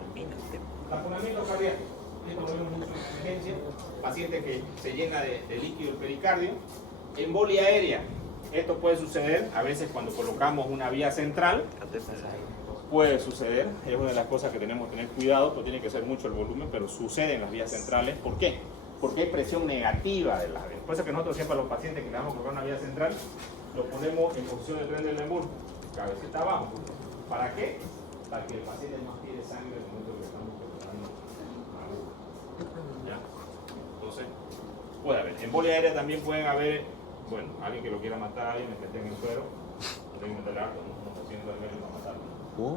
Taponamiento cardíaco. Esto lo vemos mucho en emergencia. Paciente que se llena de líquido el pericardio. Embolia aérea. Esto puede suceder a veces cuando colocamos una vía central. Puede suceder. Es una de las cosas que tenemos que tener cuidado, porque tiene que ser mucho el volumen, pero sucede en las vías centrales. ¿Por qué? Porque hay presión negativa de la vía. Por eso que nosotros siempre a los pacientes que le vamos a colocar una vía central, lo ponemos en posición de tren del lemur, cabecita abajo. ¿Para qué? Para que el paciente no tire sangre en el momento que estamos colocando la aguja. ¿Ya? Entonces, puede haber. Embolia aérea también pueden haber, bueno, alguien que lo quiera matar a alguien, le meten en el suero, lo tengo que meter harto, ¿no? Unos 200 ml para matarlo.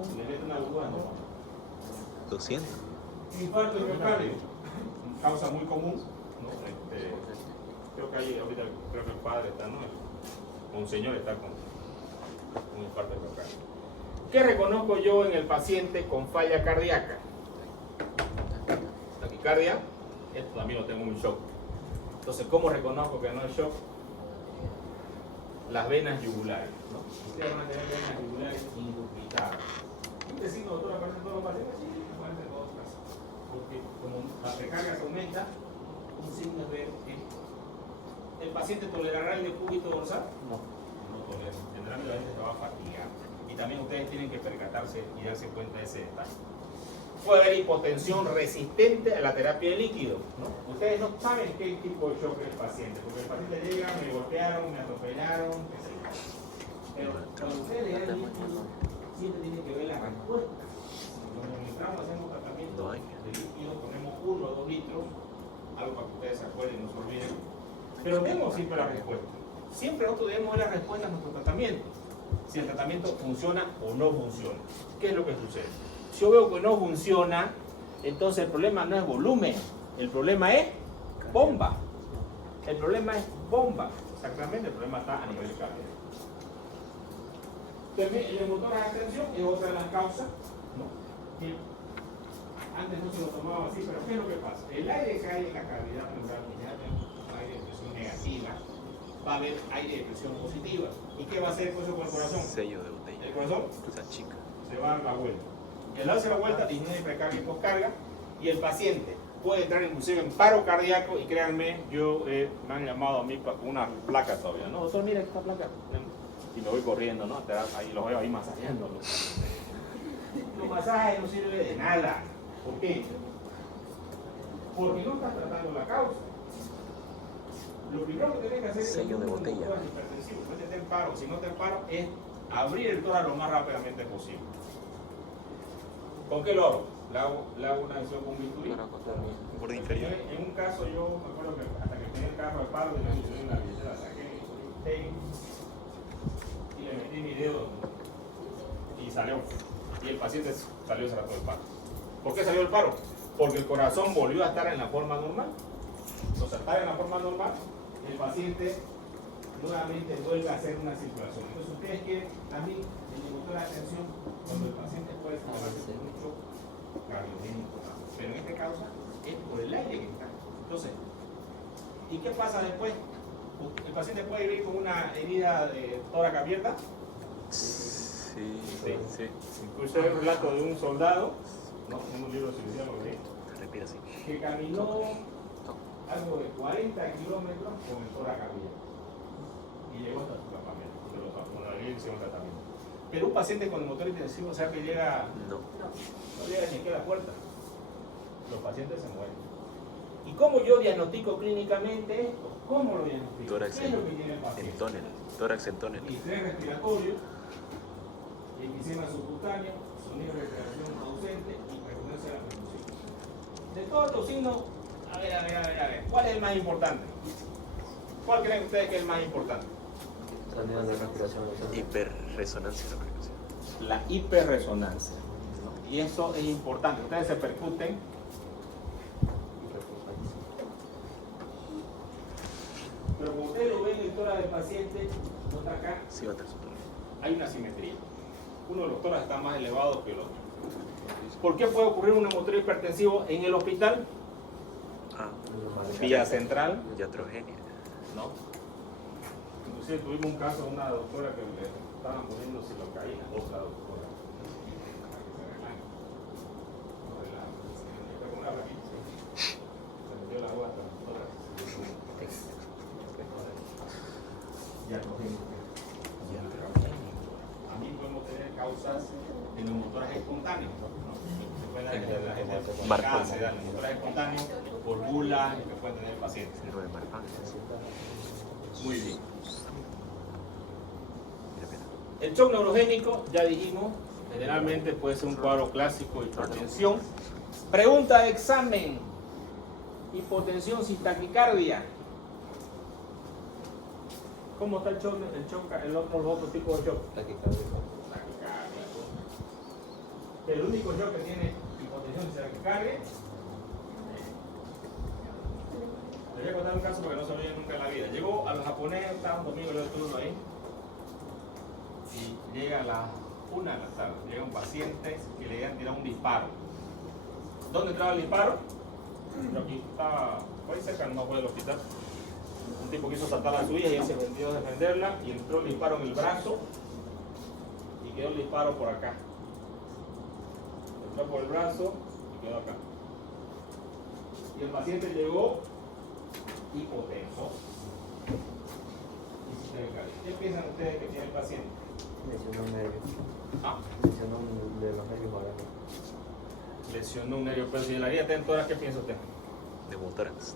Si le mete una aguja, no. 200. Infarto de miocardio, causa muy común, ¿no? Creo que ahí ahorita, creo que el padre está, ¿no? Un señor está con un infarto de miocardio. ¿Qué reconozco yo en el paciente con falla cardíaca? Taquicardia, esto también lo tengo en un shock. Entonces, ¿cómo reconozco que no es shock? Las venas yugulares, ¿no? Ustedes van a tener venas yugulares inducitadas. ¿Este signo, doctor, aparece en todos los pacientes? Sí, aparece en todos los casos. Porque como la recarga se aumenta, un signo es ver que el paciente tolerará el decúbito dorsal. No tolera. Generalmente la gente se va a fatigar. Y también ustedes tienen que percatarse y darse cuenta de ese detalle. Puede haber hipotensión resistente a la terapia de líquido, ¿no? Ustedes no saben qué tipo de shock es el paciente, porque el paciente llega, me golpearon, me atropellaron, qué sé yo. Pero cuando ustedes le dan líquido, siempre tienen que ver la respuesta. Cuando administramos, hacemos tratamiento de líquido, ponemos 1 o 2 litros, algo para que ustedes se acuerden y no se olviden. Pero vemos siempre la respuesta. Siempre nosotros debemos ver la respuesta a nuestro tratamiento. Si el tratamiento funciona o no funciona. ¿Qué es lo que sucede? Si yo veo que no funciona, entonces el problema no es volumen, el problema es bomba. El problema es bomba. Exactamente, el problema está a nivel cardíaco. También el motor de atención es otra de las causas, ¿no? Que antes no se lo tomaba así, pero ¿qué es lo que pasa? El aire que hay en la cavidad pleural, aire de presión negativa, va a haber aire de presión positiva. ¿Y qué va a hacer eso con el corazón? Sello de botella. El corazón Esa chica. se va a dar la vuelta. Y al darse la vuelta disminuye precarga y poscarga y el paciente puede entrar inclusive en paro cardíaco y créanme, me han llamado a mí con una placa todavía. No, doctor, mira esta placa. Y me voy corriendo, ¿no? Ahí los veo ahí masajeándolo. Los masajes no sirven de nada. ¿Por qué? Porque no estás tratando la causa. Lo primero que tienes que hacer Sello de botella. métete en paro. Si no te en paro es abrir el tórax lo más rápidamente posible. ¿Con qué lo hago? Le hago una lesión con bisturí. Borde inferior. En un caso yo me acuerdo que hasta que tenía el carro de paro y la lesión en la billetera, saqué un tape y le metí mi dedo y salió. Y el paciente salió ese rato del paro. ¿Por qué salió del paro? Porque el corazón volvió a estar en la forma normal. Entonces, al estar en la forma normal, el paciente nuevamente vuelve a hacer una circulación. Entonces, ustedes quieren también el motor de atención cuando el paciente puede formarse con mucho cardiogénico. Pero en este causa es por el aire que está. Entonces, ¿y qué pasa después? ¿El paciente puede vivir con una herida de tórax abierta? Sí, Sí. sí. Incluso hay un relato de un soldado, ¿no? En un libro de ciencia lo leí, Respira así. que caminó algo de 40 kilómetros con el tórax abierto y llegó hasta su campamento, donde había hicieron tratamiento. Pero un paciente con el motor intensivo, o sea que llega, No. no llega ni a la puerta. Los pacientes se mueren. ¿Y cómo yo diagnostico clínicamente esto? ¿Cómo lo diagnostico? Tórax ¿Qué es lo que tiene el en paciente? tónel. Tórax en tónel. Estrés respiratorio, enfisema subcutáneo, sonido de respiración ausente y frecuencia de la percusión. De todos estos signos, a ver, ¿cuál es el más importante? ¿Cuál creen ustedes que es el más importante? Sonido de respiración. Hiperresonancia de la frecuencia. La hiperresonancia. Y eso es importante. Ustedes se percuten. Pero como ustedes lo ven en el tórax del paciente, nota acá, Sí, va a estar su tórax. hay una simetría. Uno de los tórax está más elevado que el otro. ¿Por qué puede ocurrir un hematorio hipertensivo en el hospital? Ah, Vía central. iatrogenia. No. Inclusive tuvimos un caso de una doctora que le estaban poniendo silocaína, otra doctora. Se metió la agua hasta las toras. A mí podemos tener causas de neumotoras espontáneas. Marfan. Se dan neumotoras espontáneas por bulas que pueden tener pacientes. Síndrome de Marfan. Muy bien. Mira, mira. El shock neurogénico, ya dijimos, generalmente puede ser un cuadro clásico de hipertensión. Pregunta de examen: hipotensión sin taquicardia. ¿Cómo está el shock? Los otros tipos de shock. Taquicardia. El único shock que tiene hipotensión sin taquicardia. Les voy a contar un caso porque no se olviden nunca en la vida. Llegó a los japoneses, estaba un domingo, yo estuve ahí. Y llega a las 1 de la tarde, llega un paciente que le habían tirado un disparo. ¿Dónde entraba el disparo? Aquí estaba, por ahí cerca, no fue del hospital. Un tipo quiso saltar a su hija y él se vendió a defenderla y entró el disparo en el brazo y quedó el disparo por acá. Entró por el brazo y quedó acá. Y el paciente llegó hipotenso. ¿Qué piensan ustedes que tiene el paciente? Lesionó un nervio. Ah, Lesionó un de los nervios vagales. lesionó un nervio, pero si la herida tentora, ¿qué piensa usted? Neumotórax.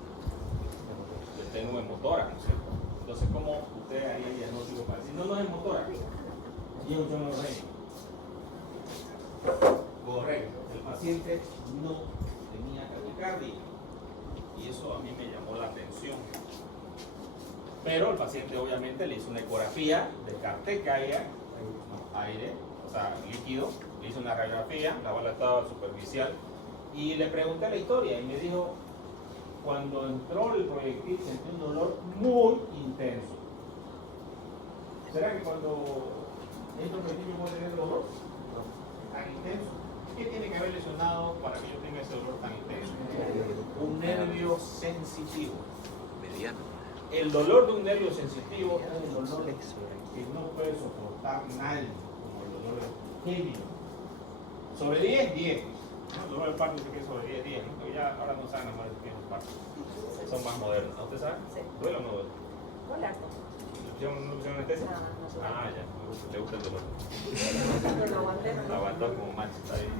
Tengo un hemotórax, ¿no es cierto? Entonces, ¿cómo usted haría el diagnóstico para decir, no es hemotórax? Y es un shock neurogénico. Correcto, el paciente no tenía taquicardia. Y eso a mí me llamó la atención. Pero el paciente obviamente le hizo una ecografía, descarté que haya aire, o sea, líquido, le hizo una radiografía, la bala estaba superficial y le pregunté la historia y me dijo, cuando entró el proyectil sentí un dolor muy intenso. ¿Será que cuando entra el proyectil yo puedo tener dolor tan intenso? ¿Qué tiene que haber lesionado para que yo tenga ese dolor tan intenso? Un nervio sensitivo. Mediano. El dolor de un nervio sensitivo es un dolor que no puede soportar nadie, como el dolor gélido. Sobre 10, 10. ¿No? El dolor del parto dice que es sobre 10, 10. ¿No? Porque ya ahora no saben las mujeres que tienen parto. Son más modernos. ¿No? ¿Usted sabe? Sí. ¿Duele o no duele? Hola. ¿No pusieron anestesia? No. Ah, ya. Le gusta el dolor. Lo aguanté, Lo ¿no? aguantó como macho, está bien.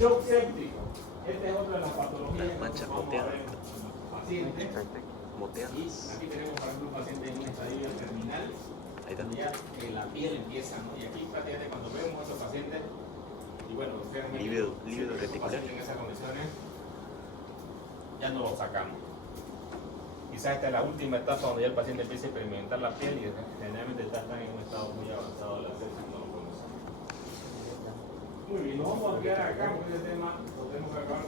Shock séptico. Esta es otra de las patologías Las manchas que vamos a moteadas. ver en los pacientes. Y Moteadas. aquí tenemos, por ejemplo, un paciente en un estadio terminal. Ahí está. Ya la piel empieza, ¿no? Y aquí prácticamente cuando vemos a esos pacientes, y bueno, realmente Lívido reticular. en esas condiciones, ya no lo sacamos. Quizás esta es la última etapa donde ya el paciente empieza a experimentar la piel y generalmente está en un estado muy avanzado de la sepsis, no lo podemos sacar. Muy bien, nos vamos a quedar acá porque este tema lo tenemos que acabar